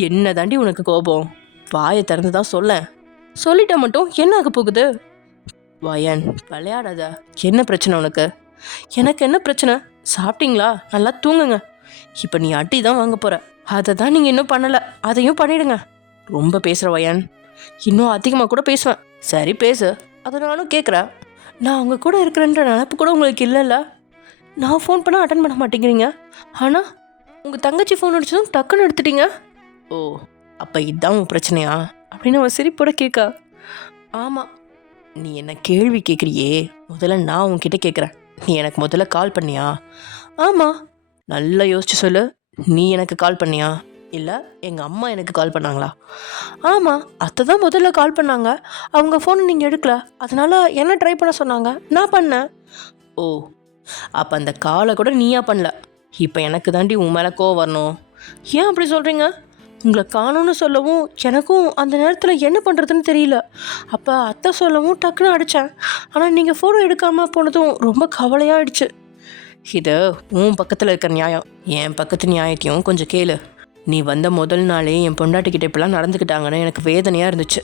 என்ன தாண்டி உனக்கு கோபம்? வாயை திறந்து தான் சொல்ல. சொல்லிட்டா மட்டும் என்ன ஆக போகுது? வயன் விளையாடாத. என்ன பிரச்சனை உனக்கு? எனக்கு என்ன பிரச்சனை? சாப்பிட்டீங்களா? நல்லா தூங்குங்க. இப்போ நீ அடி தான் வாங்க போற. அதை தான் நீங்கள் இன்னும் பண்ணலை, அதையும் பண்ணிடுங்க. ரொம்ப பேசுகிற வயன், இன்னும் அதிகமாக கூட பேசுவேன். சரி பேசு, அதை நானும் கேட்குறேன். நான் அவங்க கூட இருக்கிறேன்ற நினப்பு கூட உங்களுக்கு இல்லைல்ல? நான் ஃபோன் பண்ணால் அட்டன் பண்ண மாட்டேங்கிறீங்க, ஆனால் உங்கள் தங்கச்சி ஃபோன் அடிச்சதும் டக்குன்னு எடுத்துட்டீங்க. ஓ, அப்போ இதுதான் உன் பிரச்சனையா அப்படின்னு அவன் சிரிப்போட கேட்கா. ஆமாம், நீ என்ன கேள்வி கேட்குறியே, முதல்ல நான் உன்கிட்ட கேட்குறேன். நீ எனக்கு முதல்ல கால் பண்ணியா? ஆமாம். நல்லா யோசிச்சு சொல்லு. நீ எனக்கு கால் பண்ணியா இல்லை எங்கள் அம்மா எனக்கு கால் பண்ணாங்களா? ஆமாம், அத்தை தான் முதல்ல கால் பண்ணாங்க. அவங்க ஃபோனை நீங்கள் எடுக்கல, அதனால் என்ன ட்ரை பண்ண சொன்னாங்க, நான் பண்ணேன். ஓ, அப்போ அந்த காலை கூட நீயா பண்ணல. இப்போ எனக்கு தாண்டி உன் மேலே கோவம் வரணும். ஏன் அப்படி சொல்கிறீங்க? உங்களை காணும்னு சொல்லவும் எனக்கும் அந்த நேரத்தில் என்ன பண்ணுறதுன்னு தெரியல. அப்போ அத்தை சொல்லவும் டக்குன்னு அடித்தேன். ஆனால் நீங்கள் ஃபோனை எடுக்காமல் போனதும் ரொம்ப கவலையாகிடுச்சு. இது உன் பக்கத்தில் இருக்கிற நியாயம். என் பக்கத்து நியாயத்தையும் கொஞ்சம் கேளு. நீ வந்த முதல் நாளே என் பொண்டாட்டிக்கிட்ட இப்படிலாம் நடந்துக்கிட்டாங்கன்னு எனக்கு வேதனையாக இருந்துச்சு.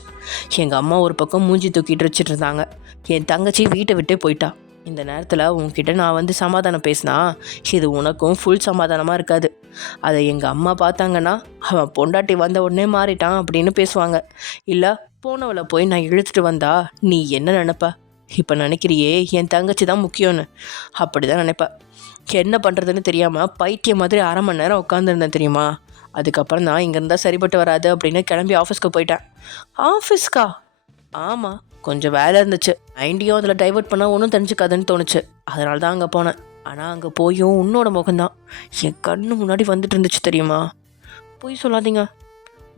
எங்கள் அம்மா ஒரு பக்கம் மூஞ்சி தூக்கிட்டு வச்சுட்டு இருந்தாங்க. என் தங்கச்சி வீட்டை விட்டே போயிட்டா. இந்த நேரத்தில் உன்கிட்ட நான் வந்து சமாதானம் பேசினா இது உனக்கும் ஃபுல் சமாதானமாக இருக்காது. அதை எங்கள் அம்மா பார்த்தாங்கன்னா அவன் பொண்டாட்டி வந்த உடனே மாறிட்டான் அப்படின்னு பேசுவாங்க. இல்லை போனவளை போய் நான் இழுத்துட்டு வந்தா நீ என்ன நினைப்ப? இப்போ நினைக்கிறியே என் தங்கச்சி தான் முக்கியம்னு. அப்படி தான் நினைப்பேன். என்ன பண்ணுறதுன்னு தெரியாமல் பைத்தியம் மாதிரி 1/2 மணி நேரம் உட்காந்துருந்தேன் தெரியுமா? அதுக்கப்புறம் தான் இங்கே இருந்தால் சரிப்பட்டு வராது அப்படின்னு கிளம்பி ஆஃபீஸ்க்கு போயிட்டேன். ஆஃபீஸ்க்கா? ஆமாம், கொஞ்சம் வேலை இருந்துச்சு. மைண்டையும் அதில் டைவர்ட் பண்ணால் ஒன்றும் தெரிஞ்சுக்காதுன்னு தோணுச்சு. அதனால தான் அங்கே போனேன். ஆனால் அங்கே போயும் உன்னோட முகம்தான் என் கண்ணு முன்னாடி வந்துட்டு இருந்துச்சு தெரியுமா? போய் சொல்லாதீங்க.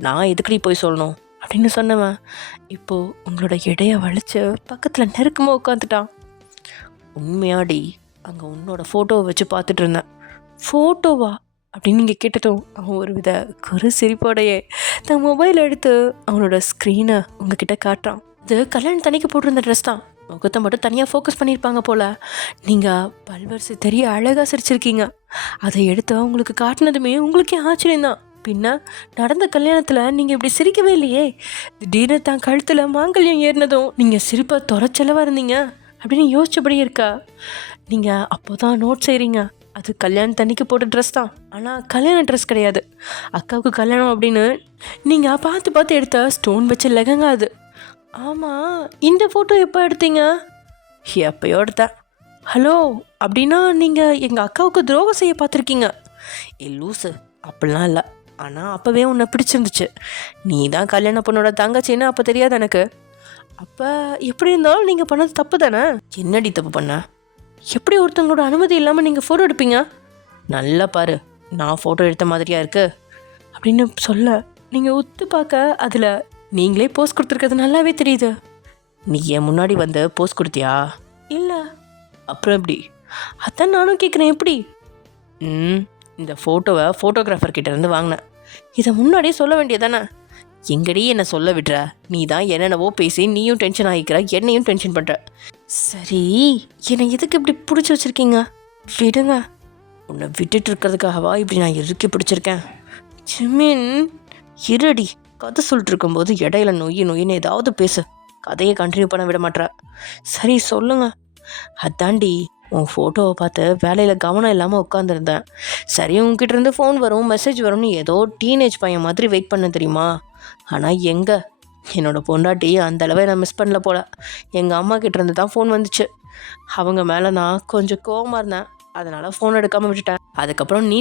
நான் எதுக்கடி போய் சொல்லணும் அப்படின்னு சொன்னவன் இப்போது உங்களோட இடையை வலிச்சு பக்கத்தில் நெருக்கமாக உட்காந்துட்டான். உண்மையாடி அங்கே உன்னோட ஃபோட்டோவை வச்சு பார்த்துட்டு இருந்தேன். ஃபோட்டோவா அப்படின்னு நீங்கள் கேட்டதும் அவன் ஒரு வித குறு சிரிப்போடையே தன் மொபைல் எடுத்து அவனோட ஸ்க்ரீனை உங்ககிட்ட காட்டுறான். இது கல்யாணம் தனிக்கு போட்டிருந்த ட்ரெஸ் தான். முகத்தை மட்டும் தனியாக ஃபோக்கஸ் பண்ணியிருப்பாங்க போல். நீங்கள் பல்வரிசை தெரிய அழகாக சிரிச்சிருக்கீங்க. அதை எடுத்து அவங்களுக்கு காட்டினதுமே உங்களுக்கே ஆச்சரியம்தான். பின்ன நடந்த கல்யாணத்தில் நீங்கள் இப்படி சிரிக்கவே இல்லையே. திடீர்னு தான் கழுத்தில் மாங்கல்யம் ஏறினதும் நீங்கள் சிரிப்பை தொலைச்சலவாக இருந்தீங்க அப்படின்னு யோசிச்சபடி இருக்கா. நீங்கள் அப்போ தான் நோட் செய்கிறீங்க, அது கல்யாணம் தண்ணிக்கு போட்ட ட்ரெஸ் தான், ஆனால் கல்யாண ட்ரெஸ் கிடையாது. அக்காவுக்கு கல்யாணம் அப்படின்னு நீங்கள் பார்த்து பார்த்து எடுத்த ஸ்டோன் வச்ச லெகங்கா அது. ஆமாம், இந்த ஃபோட்டோ எப்போ எடுத்தீங்க? எப்போயோ எடுத்தேன். ஹலோ, அப்படின்னா நீங்கள் எங்கள் அக்காவுக்கு துரோகம் செய்ய பார்த்துருக்கீங்க. லூசு, அப்படிலாம் இல்லை. ஆனால் அப்போவே உன்னை பிடிச்சிருந்துச்சு. நீ தான் கல்யாண பொண்ணோட தங்கச்சின்னு அப்போ தெரியாது எனக்கு. அப்போ எப்படி இருந்தாலும் நீங்கள் பண்ணது தப்பு தானே? என்னடி தப்பு பண்ண? எப்படி ஒருத்தவங்களோட அனுமதி இல்லாமல் நீங்கள் ஃபோட்டோ எடுப்பீங்க? நல்லா பாரு, நான் ஃபோட்டோ எடுத்த மாதிரியா இருக்கு அப்படின்னு சொல்ல நீங்கள் உத்து பார்க்க அதில் நீங்களே போஸ்ட் கொடுத்துருக்கிறது நல்லாவே தெரியுது. நீ என் முன்னாடி வந்து போஸ்ட் கொடுத்தியா? இல்லை. அப்புறம் எப்படி? அதான் நானும் கேட்குறேன், எப்படி? இந்த ஃபோட்டோவை ஃபோட்டோகிராஃபர்கிட்ட இருந்து வாங்கினேன். இதை முன்னாடியே சொல்ல வேண்டியதானே? எங்கடி என்னை சொல்ல விடுற? நீ தான் என்னென்னவோ பேசி நீயும் டென்ஷன் ஆகிக்கிற, என்னையும் டென்ஷன் பண்ணுற. சரி, என்னை எதுக்கு இப்படி பிடிச்சி வச்சுருக்கீங்க? விடுங்க. உன்னை விட்டுட்டு இருக்கிறதுக்காகவா இப்படி நான் இறுக்கி பிடிச்சிருக்கேன்? ஜிமின், இருடி. கதை சொல்லிட்டு இருக்கும்போது இடையில நொய்யின்னு ஏதாவது பேசு. கதையை கண்டினியூ பண்ண விட மாட்டேற. சரி சொல்லுங்க. அதாண்டி உன் ஃபோட்டோவை பார்த்து வேலையில் கவனம் இல்லாமல் உட்காந்துருந்தேன். சரி, உங்ககிட்ட இருந்து ஃபோன் வரும், மெசேஜ் வரும்னு ஏதோ டீனேஜ் பையன் மாதிரி வெயிட் பண்ண தெரியுமா? ஆனால் எங்கே, என்னோடய பொண்டாட்டி அந்த அளவை நான் மிஸ் பண்ணல போல். எங்கள் அம்மா கிட்டேருந்து தான் ஃபோன் வந்துச்சு. அவங்க மேலே நான் கொஞ்சம் கோவமாக இருந்தேன், அதனால் ஃபோன் எடுக்காமல் விட்டுட்டேன். அதுக்கப்புறம் நீ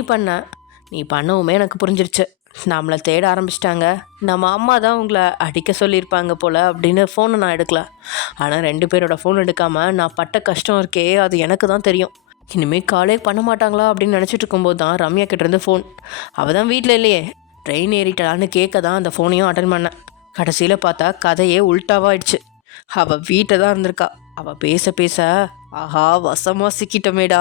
பண்ணவுமே எனக்கு புரிஞ்சிருச்சு. நம்மளை தேட ஆரம்பிச்சிட்டாங்க, நம்ம அம்மா தான் உங்களை அடிக்க சொல்லியிருப்பாங்க போல் அப்படின்னு ஃபோனை நான் எடுக்கல. ஆனால் 2 பேரோட ஃபோன் எடுக்காமல் நான் பட்ட கஷ்டம் இருக்கே, அது எனக்கு தான் தெரியும். இனிமேல் காலே பண்ண மாட்டாங்களா அப்படின்னு நினச்சிட்டு இருக்கும்போது தான் ரம்யா கிட்டேருந்து ஃபோன். அவள் தான் வீட்டில் இல்லையே, ட்ரெயின் ஏறிட்டலான்னு கேட்க தான் அந்த ஃபோனையும் அட்டன் பண்ணேன். கடைசியில் பார்த்தா கதையே உல்ட்டாவாயிடுச்சு. அவள் வீட்டில் தான் இருந்திருக்கா. அவள் பேச பேச ஆஹா வசமாக சிக்கிட்டமேடா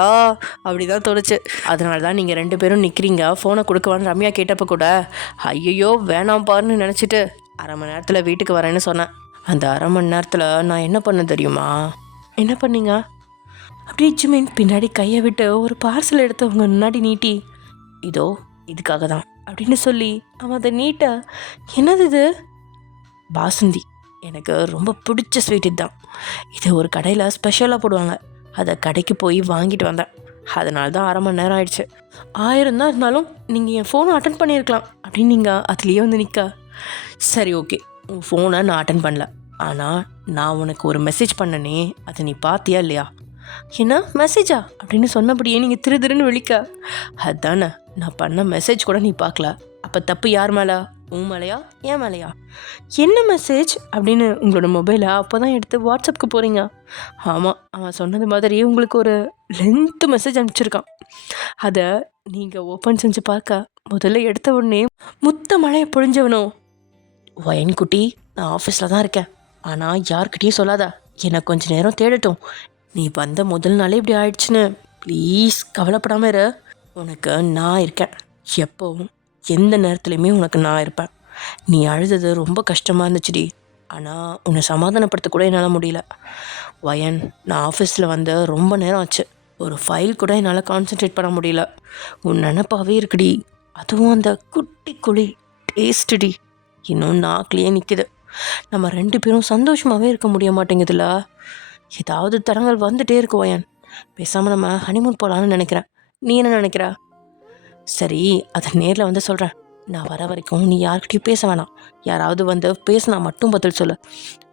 அப்படிதான் தோணுச்சு. அதனால தான் நீங்கள் 2 பேரும் நிற்கிறீங்க, ஃபோனை கொடுக்கவான்னு ரம்யா கேட்டப்போ கூட ஐயோ வேணாம் பாருன்னு நினச்சிட்டு 1/2 மணி நேரத்தில் வீட்டுக்கு வரேன்னு சொன்னேன். அந்த 1/2 மணி நேரத்தில் நான் என்ன பண்ண தெரியுமா? என்ன பண்ணீங்க? அப்படியே ஜிமின் பின்னாடி கையை விட்டு ஒரு பார்சல் எடுத்து அவங்க முன்னாடி நீட்டி, இதோ இதுக்காக தான் அப்படின்னு சொல்லி அவன் அதை நீட்ட, என்னது இது? பாசுந்தி, எனக்கு ரொம்ப பிடிச்ச ஸ்வீட் இதுதான். இது ஒரு கடையில் ஸ்பெஷலாக போடுவாங்க. அதை கடைக்கு போய் வாங்கிட்டு வந்தேன். அதனால தான் 1/2 மணி நேரம் ஆயிடுச்சு. 1000 தான் இருந்தாலும் நீங்கள் என் ஃபோனை அட்டன் பண்ணியிருக்கலாம் அப்படின்னு நீங்கள் அதுலேயே வந்து நிற்க. சரி ஓகே, உன் ஃபோனை நான் அட்டன் பண்ணல, ஆனால் நான் உனக்கு ஒரு மெசேஜ் பண்ணனே, அதை நீ பார்த்தியா இல்லையா? என்ன மெசேஜா அப்படின்னு சொன்னபடியே நீங்கள் திருன்னு விழிக்க. அதுதானே, நான் பண்ண மெசேஜ் கூட நீ பார்க்கல. அப்போ தப்பு யார் மேலே? உன் மேலையா ஏன் மேலையா? என்ன மெசேஜ் அப்படின்னு உங்களோட மொபைலை அப்போ தான் எடுத்து வாட்ஸ்அப்புக்கு போகிறீங்க. ஆமாம், அவன் சொன்னது மாதிரி உங்களுக்கு ஒரு லென்த்து மெசேஜ் அனுப்பிச்சிருக்கான். அதை நீங்கள் ஓப்பன் செஞ்சு பார்க்க முதல்ல எடுத்த உடனே முத்த மழையை பொழிஞ்சவனோ, வயன்குட்டி நான் ஆஃபீஸில் தான் இருக்கேன், ஆனால் யார்கிட்டையும் சொல்லாத, எனக்கு கொஞ்சம் நேரம் தேடட்டும், நீ வந்த முதல் நாளே இப்படி ஆயிடுச்சுன்னு ப்ளீஸ் கவலைப்படாமல் இரு, உனக்கு நான் இருக்கேன், எப்போவும் எந்த நேரத்துலையுமே உனக்கு நான் இருப்பேன். நீ அழுதது ரொம்ப கஷ்டமாக இருந்துச்சுடி, ஆனால் உன்னை சமாதானப்படுத்த கூட என்னால் முடியல. வயன், நான் ஆஃபீஸில் வந்து ரொம்ப நேரம் ஆச்சு, ஒரு ஃபைல் கூட என்னால் கான்சென்ட்ரேட் பண்ண முடியல. உன் நினப்பாவே இருக்குடி, அதுவும் அந்த குட்டி குழி டேஸ்ட்டுடி இன்னும் நாக்கிலேயே நிற்கிது. நம்ம 2 பேரும் சந்தோஷமாகவே இருக்க முடிய மாட்டேங்குதுல்ல. ஏதாவது தடங்கள் வந்துகிட்டே இருக்கு வயன். பேசாமல் நம்ம ஹனிமூன் போகலான்னு நினைக்கிறேன். நீ என்ன நினைக்கிற? சரி, அதை நேரில் வந்து சொல்கிறேன். நான் வர வரைக்கும் நீ யார்கிட்டையும் பேச வேணாம். யாராவது வந்து பேசினா மட்டும் பதில் சொல்லு.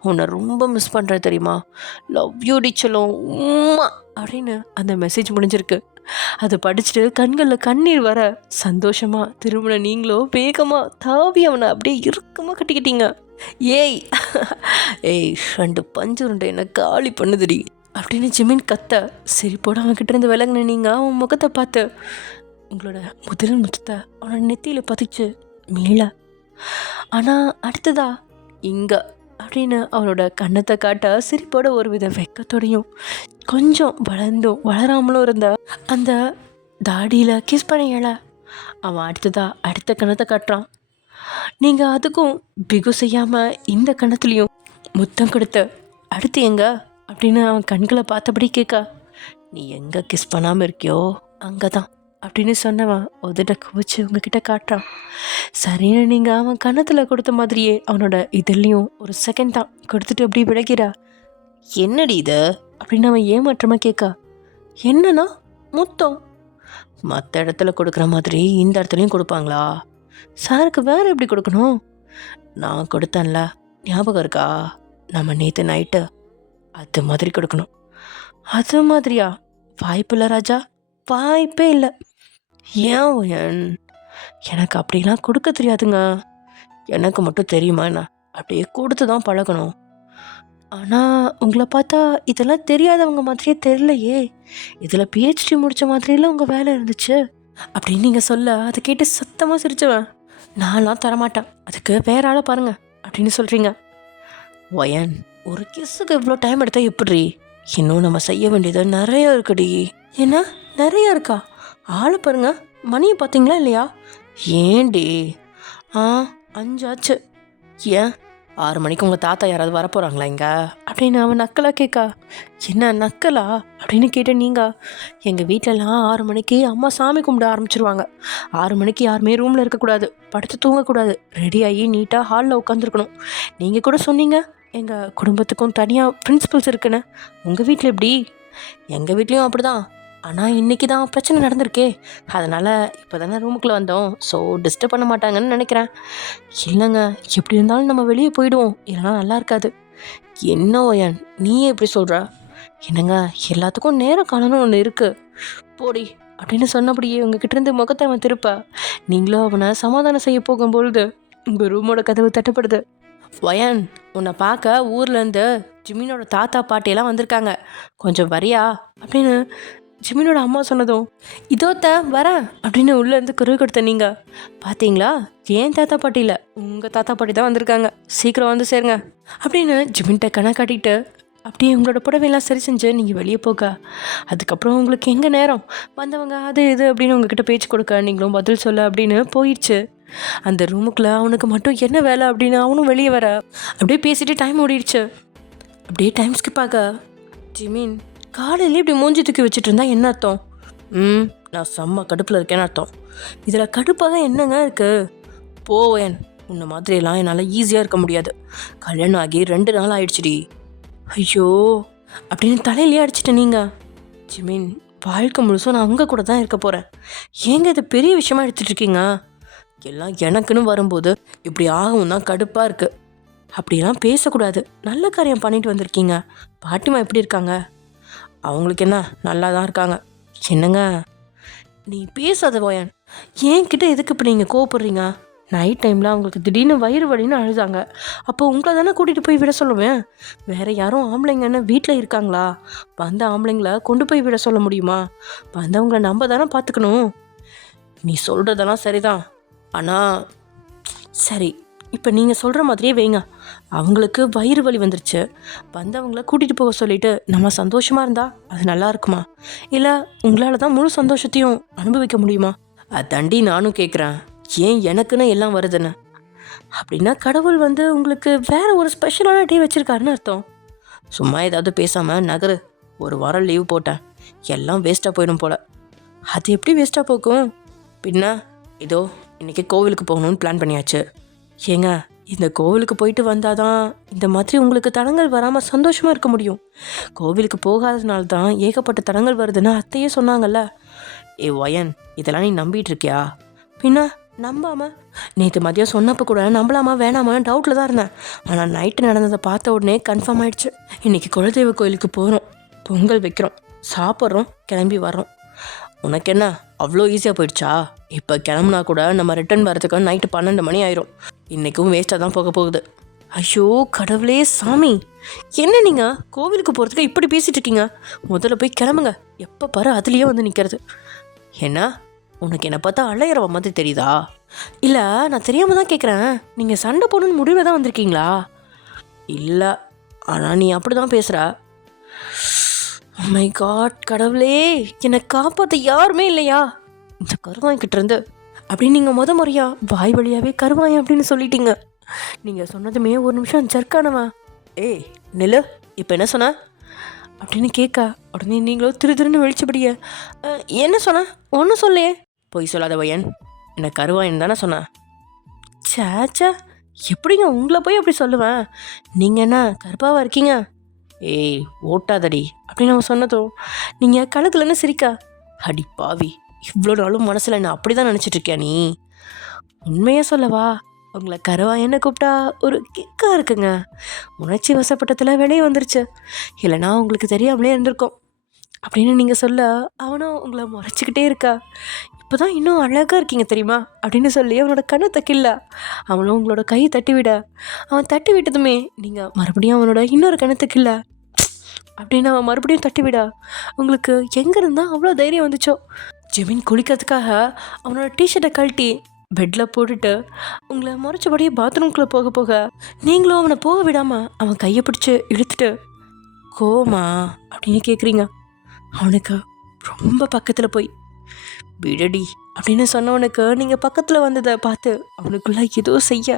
உன்னை ரொம்ப மிஸ் பண்ணுறேன் தெரியுமா? லவ் யூ டிச்சலும் உம்மா அப்படின்னு அந்த மெசேஜ் முடிஞ்சிருக்கு. அதை படிச்சுட்டு கண்களில் கண்ணீர் வர சந்தோஷமாக திரும்பின நீங்களோ வேகமாக தாவி அவனை அப்படியே இறுக்கமாக கட்டிக்கிட்டீங்க. ஏய் ஏய் 2 பஞ்சு உருண்டை என்ன காலி பண்ணுதுடி அப்படின்னு ஜிமின் கத்த. சரி போட அவன்கிட்ட இருந்து விலகுன நீங்கள் அவன் முகத்தை பார்த்து உங்களோட முதல் முத்தத்தை அவனோட நெத்தியில் பதிச்சு மீள. ஆனால் அடுத்ததா இங்கே அப்படின்னு அவனோட கண்ணத்தை காட்ட சிரிப்போட ஒரு வித வெக்கத்தோடையும் கொஞ்சம் வளர்ந்தும் வளராமலும் இருந்த அந்த தாடியில் கிஸ் பண்ணியல அவன் அடுத்த கணத்தை காட்டுறான். நீங்கள் அதுக்கும் பிகு செய்யாமல் இந்த கணத்துலேயும் முத்தம் கொடுத்து அடுத்து எங்க அப்படின்னு அவன் கண்களை பார்த்தபடி கேட்க, நீ எங்கே கிஸ் பண்ணாமல் இருக்கியோ அங்கே தான் அப்படின்னு சொன்னவன் உதட்ட குவிச்சு உங்ககிட்ட காட்டுறான். சரின்னு நீங்கள் அவன் கன்னத்தில் கொடுத்த மாதிரியே அவனோட இதழ்லையும் ஒரு செகண்ட் தான் கொடுத்துட்டு அப்படி விலகிறா. என்னடி இது அப்படின்னு அவன் ஏமாற்றமாக கேட்க, என்னன்னா முத்தம் மற்ற இடத்துல கொடுக்குற மாதிரி இந்த இடத்துலையும் கொடுப்பாங்களா? சாருக்கு வேறு எப்படி கொடுக்கணும்? நான் கொடுத்தேன்ல, ஞாபகம் இருக்கா? நம்ம நேற்று நைட்டு அது மாதிரி கொடுக்கணும். அது மாதிரியா? வாய்ப்பில்லை ராஜா, வாய்ப்பே இல்லை. ஏன்? எனக்கு அப்படிலாம் கொடுக்க தெரியாதுங்க. எனக்கு மட்டும் தெரியுமா என்ன? அப்படியே கொடுத்து தான் பழகணும். ஆனால் உங்களை பார்த்தா இதெல்லாம் தெரியாதவங்க மாதிரியே தெரியலையே. இதில் பிஹெச்டி முடித்த மாதிரியெல்லாம் உங்கள் வேலை இருந்துச்சு அப்படின்னு நீங்கள் சொல்ல அதை கேட்டு சத்தமாக சிரிச்சவன், நான்லாம் தரமாட்டேன், அதுக்கு வேற ஆளை பாருங்க அப்படின்னு சொல்கிறீங்க. வயன், ஒரு கிஸ்ஸுக்கு இவ்வளோ டைம் எடுத்தால் எப்படி? இன்னும் நம்ம செய்ய வேண்டியது நிறைய இருக்குடி. என்ன நிறைய இருக்கா? ஆளை பாருங்க, மணியை பார்த்தீங்களா இல்லையா? ஏன்டி? 5 ஆச்சு. ஏன் 6 மணிக்கு உங்கள் தாத்தா யாராவது வரப்போகிறாங்களா இங்கே அப்படின்னு அவன் நக்கலாக கேட்கா. என்ன நக்கலா அப்படின்னு கேட்ட நீங்கள், எங்கள் வீட்டிலலாம் 6 மணிக்கு அம்மா சாமி கும்பிட ஆரம்பிச்சிருவாங்க. 6 மணிக்கு யாருமே ரூமில் இருக்கக்கூடாது, படுத்து தூங்கக்கூடாது, ரெடியாகி நீட்டாக ஹாலில் உட்காந்துருக்கணும். நீங்கள் கூட சொன்னீங்க எங்கள் குடும்பத்துக்கும் தனியாக பிரின்சிபல்ஸ் இருக்குன்னு. உங்கள் வீட்டில் எப்படி? எங்கள் வீட்லேயும் அப்படி தான். ஆனால் இன்றைக்கி தான் பிரச்சனை நடந்திருக்கே, அதனால் இப்போ தானே ரூமுக்குள்ளே வந்தோம், ஸோ டிஸ்டர்ப் பண்ண மாட்டாங்கன்னு நினைக்கிறேன். இல்லைங்க, எப்படி இருந்தாலும் நம்ம வெளியே போயிடுவோம், இல்லைனா நல்லா இருக்காது. என்ன ஒயன் நீயே எப்படி சொல்கிற? என்னங்க, எல்லாத்துக்கும் நேரம் காலம்னு ஒன்று இருக்குது. போடி, அப்படின்னு சொன்னபடியே உங்ககிட்ட இருந்து முகத்தை அவன் திருப்ப நீங்களும் அவனை சமாதானம் செய்ய போகும்பொழுது உங்கள் ரூமோட கதவு தட்டப்படுது. வயன், உன்னை பார்க்க ஊர்லேருந்து ஜிமினோட தாத்தா பாட்டியெல்லாம் வந்திருக்காங்க, கொஞ்சம் வரியா அப்படின்னு ஜிமினோட அம்மா சொன்னதும் இதோத்த வரேன் அப்படின்னு உள்ளேருந்து குரல் கொடுத்த நீங்கள் பார்த்தீங்களா, ஏன் தாத்தா பாட்டி இல்லை, உங்கள் தாத்தா பாட்டி தான் வந்திருக்காங்க, சீக்கிரம் வந்து சேருங்க அப்படின்னு ஜிமின்கிட்ட கணை காட்டிட்டு அப்படியே உங்களோட புடவையெல்லாம் சரி செஞ்சு நீங்கள் வெளியே போக அதுக்கப்புறம் உங்களுக்கு எங்கே நேரம், வந்தவங்க அது இது அப்படின்னு உங்ககிட்ட பேச்சு கொடுக்க நீங்களும் பதில் சொல்ல அப்படின்னு போயிடுச்சு. அந்த ரூமுக்குள்ளே அவனுக்கு மட்டும் என்ன வேலை அப்படின்னு அவனும் வெளியே வர அப்படியே பேசிட்டு டைம் ஓடிடுச்சு. அப்படியே டைம் ஸ்கிப் ஆக ஜிமின் காலையிலே இப்படி மூஞ்சி தூக்கி வச்சுட்டு இருந்தா என்ன அர்த்தம்? நான் செம்ம கடுப்பில் இருக்கேன்னு அர்த்தம். இதில் கடுப்பாக என்னங்க இருக்குது? போவேன், உன்னை மாதிரியெல்லாம் என்னால் ஈஸியாக இருக்க முடியாது, கல்யாணம் ஆகி 2 நாள் ஆயிடுச்சுடி. ஐயோ அப்படின்னு தலையிலே அடிச்சிட்டேன். நீங்கள் ஜிமின், வாழ்க்கை முழுசும் நான் அங்கே கூட தான் இருக்க போகிறேன், ஏங்க இது பெரிய விஷயமா எடுத்துகிட்டு இருக்கீங்க? எல்லாம் எனக்குன்னு வரும்போது இப்படி ஆகவும் தான் கடுப்பாக இருக்குது. அப்படிலாம் பேசக்கூடாது, நல்ல காரியம் பண்ணிட்டு வந்திருக்கீங்க. பாட்டிமா எப்படி இருக்காங்க? அவங்களுக்கு என்ன, நல்லா தான் இருக்காங்க. என்னங்க நீ பேசாத போயன், என்கிட்ட எதுக்கு இப்போ நீங்கள் கோவப்படுறீங்க? நைட் டைமில் அவங்களுக்கு திடீர்னு வயிறு வலின்னு அழுதாங்க, அப்போ உங்களை தானே கூட்டிகிட்டு போய் விட சொல்லுவேன். வேறு யாரும் ஆம்பளைங்கன்னு வீட்டில் இருக்காங்களா? வந்த ஆம்பளைங்களை கொண்டு போய் விட சொல்ல முடியுமா? வந்தவங்களை நம்ம தானே பார்த்துக்கணும். நீ சொல்கிறதெல்லாம் சரிதான், ஆனால் சரி, இப்போ நீங்கள் சொல்கிற மாதிரியே வைங்க. அவங்களுக்கு வயிறு வலி வந்துருச்சு, வந்தவங்கள கூட்டிகிட்டு போக சொல்லிட்டு நம்ம சந்தோஷமாக இருந்தால் அது நல்லா இருக்குமா? இல்லை உங்களால் தான் முழு சந்தோஷத்தையும் அனுபவிக்க முடியுமா? அதாண்டி நானும் கேட்குறேன், ஏன் எனக்குன்னு எல்லாம் வருதுன்னு? அப்படின்னா கடவுள் உங்களுக்கு வேற ஒரு ஸ்பெஷலான டே வச்சுருக்காருன்னு அர்த்தம். சும்மா ஏதாவது பேசாமல் நகரு, ஒரு வாரம் லீவ் போட்டேன், எல்லாம் வேஸ்ட்டாக போயிடும் போல். அது எப்படி வேஸ்ட்டாக போக்கும்? பின்ன இதோ இன்றைக்கி கோவிலுக்கு போகணுன்னு பிளான் பண்ணியாச்சு. ஏங்க, இந்த கோவிலுக்கு போயிட்டு வந்தால் தான் இந்த மாதிரி உங்களுக்கு தடங்கள் வராமல் சந்தோஷமாக இருக்க முடியும். கோவிலுக்கு போகாததுனால தான் ஏகப்பட்ட தடங்கள் வருதுன்னு அத்தையே சொன்னாங்கல்ல. ஏ வயன், இதெல்லாம் நீ நம்பிட்டு இருக்கியா? பின்ன நம்பாமல் நேற்று மதியம் சொன்னப்போ கூட நம்பலாமா வேணாமான்னு டவுட்டில் தான் இருந்தேன். ஆனால் நைட்டு நடந்ததை பார்த்த உடனே கன்ஃபார்ம் ஆயிடுச்சு. இன்றைக்கி குலதெய்வ கோயிலுக்கு போகிறோம், பொங்கல் வைக்கிறோம், சாப்பிட்றோம், கிளம்பி வரோம். உனக்கு என்ன அவ்வளோ ஈஸியாக போயிடுச்சா? இப்போ கிளம்புனா கூட நம்ம ரிட்டர்ன் வரதுக்கு நைட்டு 12 மணி ஆயிரும். இன்றைக்கும் வேஸ்ட்டாக தான் போக போகுது. ஐயோ கடவுளே சாமி, என்ன நீங்கள் கோவிலுக்கு போகிறதுக்கு இப்படி பேசிகிட்டு இருக்கீங்க? முதல்ல போய் கிளம்புங்க, எப்போ பாரு அதுலேயே வந்து நிற்கிறது. என்ன உனக்கு என்னை பார்த்தா அலையிறவ மாதிரி தெரியுதா? இல்லை, நான் தெரியாமல் தான் கேட்குறேன், நீங்கள் சண்டை போடணுன்னு முடிவில் தான் வந்திருக்கீங்களா? இல்லை, ஆனால் நீ அப்படி தான் பேசுகிற. மை காட், கடவுளே என்னை காப்பாற்ற யாருமே இல்லையா இந்த கருவாய்கிட்ட இருந்து அப்படின்னு நீங்கள் முறையா வாய் வழியாகவே கருவாயம் அப்படின்னு சொல்லிட்டீங்க. நீங்கள் சொன்னதுமே ஒரு நிமிஷம் ஜர்க்கானவா. ஏய் நிலு, இப்போ என்ன சொன்ன அப்படின்னு கேட்க உடனே நீங்களும் திருன்னு வெளிச்சபடிய என்ன சொன்ன? ஒன்றும் சொல்லையே. பொய் சொல்லாத வயன், என்னை கருவாயன் தானே சொன்னேன். சேச்சா, எப்படிங்க உங்களை போய் அப்படி சொல்லுவேன்? நீங்கள் என்ன கருப்பாவா இருக்கீங்க? ஏய் ஓட்டாதடி அப்படின்னு அவன் சொன்னதும் நீங்கள் கலக்கலன்னு சிரிக்கா. அடி பாவி, இவ்வளோ நாளும் மனசில் என்ன அப்படி தான் நினச்சிட்ருக்கியா நீ? உண்மையாக சொல்லவா, உங்களை கருவாயன்னு கூப்பிட்டா ஒரு கிக்காக இருக்குங்க. உணர்ச்சி வசப்பட்டத்தில் வெளியே வந்துருச்சு, இல்லைனா உங்களுக்கு தெரியாமலே இருந்திருக்கோம் அப்படின்னு நீங்கள் சொல்ல அவனும் உங்களை முறைச்சிக்கிட்டே இருக்கா. இப்போ தான் இன்னும் அழகாக இருக்கீங்க தெரியுமா அப்படின்னு சொல்லி அவனோட கண்ணை தக்கில்ல. அவனும் உங்களோட கையை தட்டி விட அவன் தட்டி விட்டதுமே நீங்கள் மறுபடியும் அவனோட இன்னொரு கணத்துக்கு இல்லை அப்படின்னு அவன் மறுபடியும் தட்டி விட உங்களுக்கு எங்கே இருந்தால் அவ்வளோ தைரியம் வந்துச்சோ. ஜெமின் குளிக்கிறதுக்காக அவனோட டிஷர்ட்டை கழட்டி பெட்டில் போட்டுட்டு உங்களை முறைச்சபடியே பாத்ரூம்குள்ளே போக போக நீங்களும் அவனை போக விடாமல் அவன் கையை பிடிச்சி இழுத்துட்டு கோமா அப்படின்னு கேட்குறீங்க. அவனுக்கு ரொம்ப பக்கத்தில் போய் விடடி அப்படின்னு சொன்னவனுக்கு நீங்கள் பக்கத்தில் வந்ததை பார்த்து அவனுக்குள்ளே ஏதோ செய்ய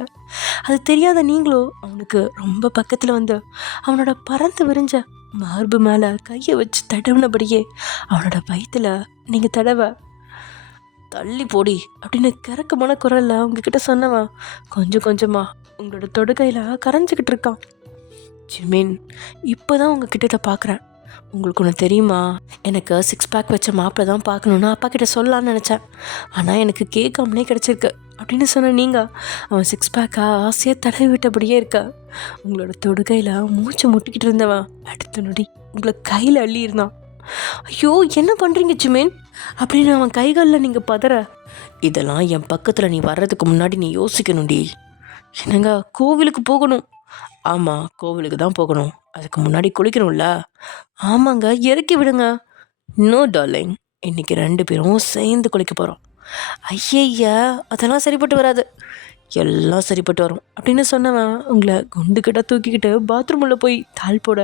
அது தெரியாத நீங்களும் அவனுக்கு ரொம்ப பக்கத்தில் வந்து அவனோட பறந்து விரிஞ்ச மார்பு மேலே கையை வச்சு தடவுனபடியே அவனோட வயிற்றுல நீங்கள் தடவை தள்ளி போடி அப்படின்னு கிறக்கமான குரலில் உங்ககிட்ட சொன்னவன் கொஞ்சம் கொஞ்சமாக உங்களோட தொடுகையில் கரைஞ்சிக்கிட்டு இருக்கான். ஜிமின், இப்போ தான் உங்ககிட்ட இதை பார்க்குறேன். உங்களுக்கு ஒன்று தெரியுமா, எனக்கு 6 பேக் வச்ச மாப்பிள்ளை தான் பார்க்கணுன்னு அப்பா கிட்ட சொல்லலான்னு நினச்சேன், ஆனால் எனக்கு கேட்காமலே கிடச்சிருக்கு அப்படின்னு சொன்ன நீங்கள் அவன் 6 பேக்காக ஆசையாக தடவி விட்டபடியே இருக்கா. உங்களோட தொடுகையில் மூச்சு முட்டிக்கிட்டு இருந்தவன் அடுத்த நொடி உங்களை கையில் அள்ளி இருந்தான். ஐயோ என்ன பண்ணுறீங்க ஜிமின் அப்படின்னு அவன் கைகளில் நீங்கள் பதற. இதெல்லாம் என் பக்கத்தில் நீ வர்றதுக்கு முன்னாடி நீ யோசிக்கணும்டி. என்னங்க கோவிலுக்கு போகணும். ஆமாம் கோவிலுக்கு தான் போகணும், அதுக்கு முன்னாடி குளிக்கணும்ல. ஆமாங்க இறக்கி விடுங்க. நோ டார்லிங், இன்னைக்கு 2 பேரும் சேர்ந்து குளிக்க போகிறோம். ஐயய்யா அதெல்லாம் சரிப்பட்டு வராது. எல்லாம் சரிப்பட்டு வரும் அப்படின்னு சொன்னவன் உங்களை குண்டுக்கிட்ட தூக்கிக்கிட்டு பாத்ரூம் உள்ள போய் தாள் போட.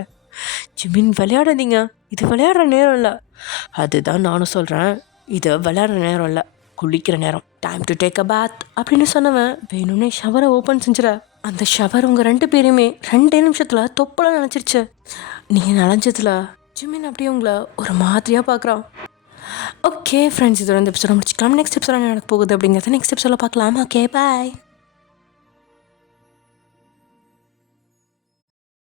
ஜிமின் விளையாடாதீங்க, இது விளையாடுற நேரம் இல்லை. அதுதான் நானும் சொல்கிறேன், இது விளையாடுற நேரம் இல்லை, குளிக்கிற நேரம். டைம் டு டேக் அ பாத் அப்படின்னு சொன்னவன் வேணும்னே ஷவரை ஓப்பன் செஞ்சிட. அந்த ஷவர் உங்கள் 2 பேரையுமே 2 நிமிஷத்தில் தொப்பலாம் நினச்சிருச்சு. நீங்கள் நனைஞ்சதுல ஜிமின் அப்படியே உங்களை ஒரு மாதிரியாக பார்க்குறான். ஓகே ஃப்ரெண்ட்ஸ், இதோட இந்த எபிசோட முடிச்சுக்கலாம். நெக்ஸ்ட் எபிசோட நடக்க போகுது அப்படிங்கிறத நெக்ஸ்ட் எபிசோட பார்க்கலாம். Okay bye.